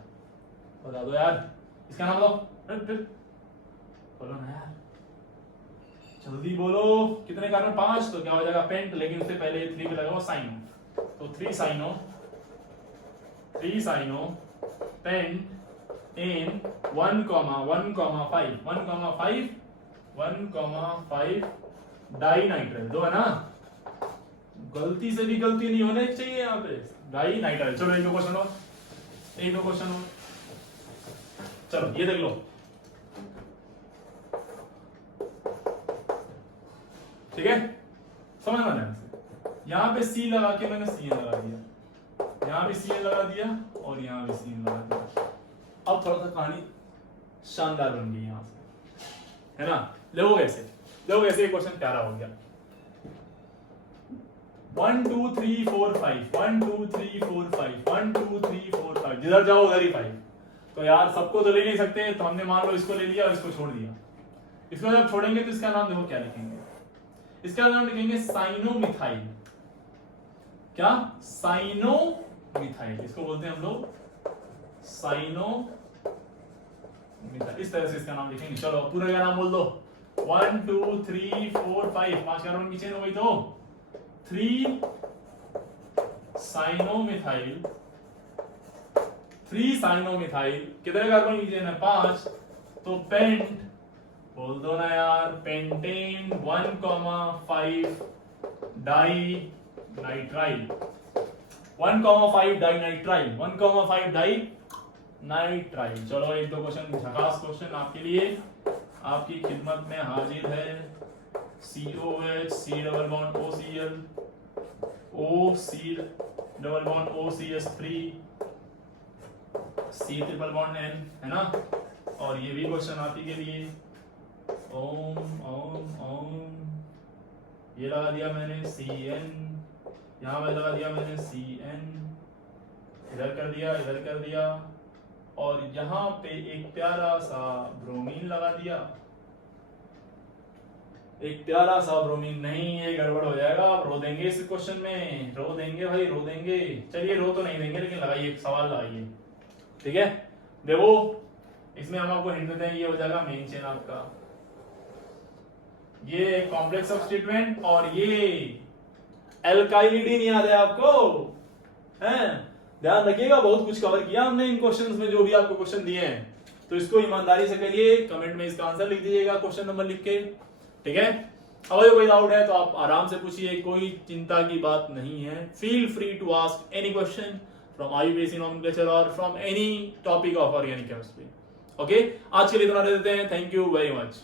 बता दो यार इसका नाम बताओ, बोलो ना यार, जल्दी बोलो। कितने कार्बन? 5, तो क्या हो जाएगा पेंट, लेकिन उससे पहले 3 पे लगाओ साइनो, तो 3 cyano pent in 1 5 di nitrile. दो है ना, गलती से भी गलती नहीं होने चाहिए यहाँ पे, डाई नाइट्राइल। चलो एक दो क्वेश्चन हो, चलो ये देख लो, ठीक है, समझना ध्यान से। यहां पे C लगा के मैंने CN लगा दिया, यहां भी CN लगा दिया और यहां भी CN लगा दिया। अब थोड़ा सा कहानी शानदार बन गई यहां से, है ना। देखो कैसे क्वेश्चन प्यारा हो गया। 1 2 3 4 5 1 2 3 4 5 1 2 3 4 5, जिधर जाओ उधर ही 5। तो यार सबको तो ले नहीं सकते, तो हमने मान लो इसको ले लिया और इसको छोड़ दिया। इसको जब छोड़ेंगे तो इसका नाम देखो क्या लिखेंगे, इसका नाम लिखेंगे साइनोमिथाइल। क्या? साइनोमिथाइल, इसको बोलते हैं हम लोग साइनोमिथाइल। इस तरह से इसका नाम लिखेंगे। चलो पूरा का नाम बोल दो, 1 2 3 4 5, 5 कार्बन की चेन हो गई, तो 3 साइनोमिथाइल, 3 साइनोमिथाइल। कितने कार्बन की चेन है? 5, तो पेंट बोल दो ना यार, pentane 1 5 di nitrile, 1 5 di nitrile, 1 5 di nitrile. चलो एक दो क्वेश्चन, झकास क्वेश्चन आपके लिए, आपकी खिदमत में हाजिर है। COH, C double bond OCl, OC double bond OCH3, C triple bond N, है ना। और ये भी क्वेश्चन आप ही के लिए, ओम ओम ओम, ये लगा दिया मैंने CN, यहां पे लगा दिया मैंने CN, इधर कर दिया और यहां पे एक प्यारा सा ब्रोमीन लगा दिया, एक प्यारा सा ब्रोमीन। नहीं ये गड़बड़ हो जाएगा, आप रो देंगे इस क्वेश्चन में, रो देंगे भाई, रो देंगे। चलिए रो तो नहीं देंगे, लेकिन लगाइए, सवाल लगाइए, ठीक है। देखो इसमें हम आपको हिंट देते हैं, ये हो जाएगा मेन चेन आपका, ये कॉम्प्लेक्स सब्स्टिट्यूएंट और ये एल्काइलिडीन याद है आपको? हैं? ध्यान रखिएगा, बहुत कुछ कवर किया हमने इन क्वेश्चंस में, जो भी आपको क्वेश्चन दिए हैं, तो इसको ईमानदारी से करिए। कमेंट में इसका आंसर लिख दीजिएगा, क्वेश्चन नंबर लिख के, ठीक है। अगर कोई डाउट है तो आप आराम से पूछिए, कोई चिंता की बात नहीं है। Feel free to ask any question from IUPAC nomenclature और from any topic of organic chemistry. Okay, आज के लिए इतना दे देते हैं। Thank you very much.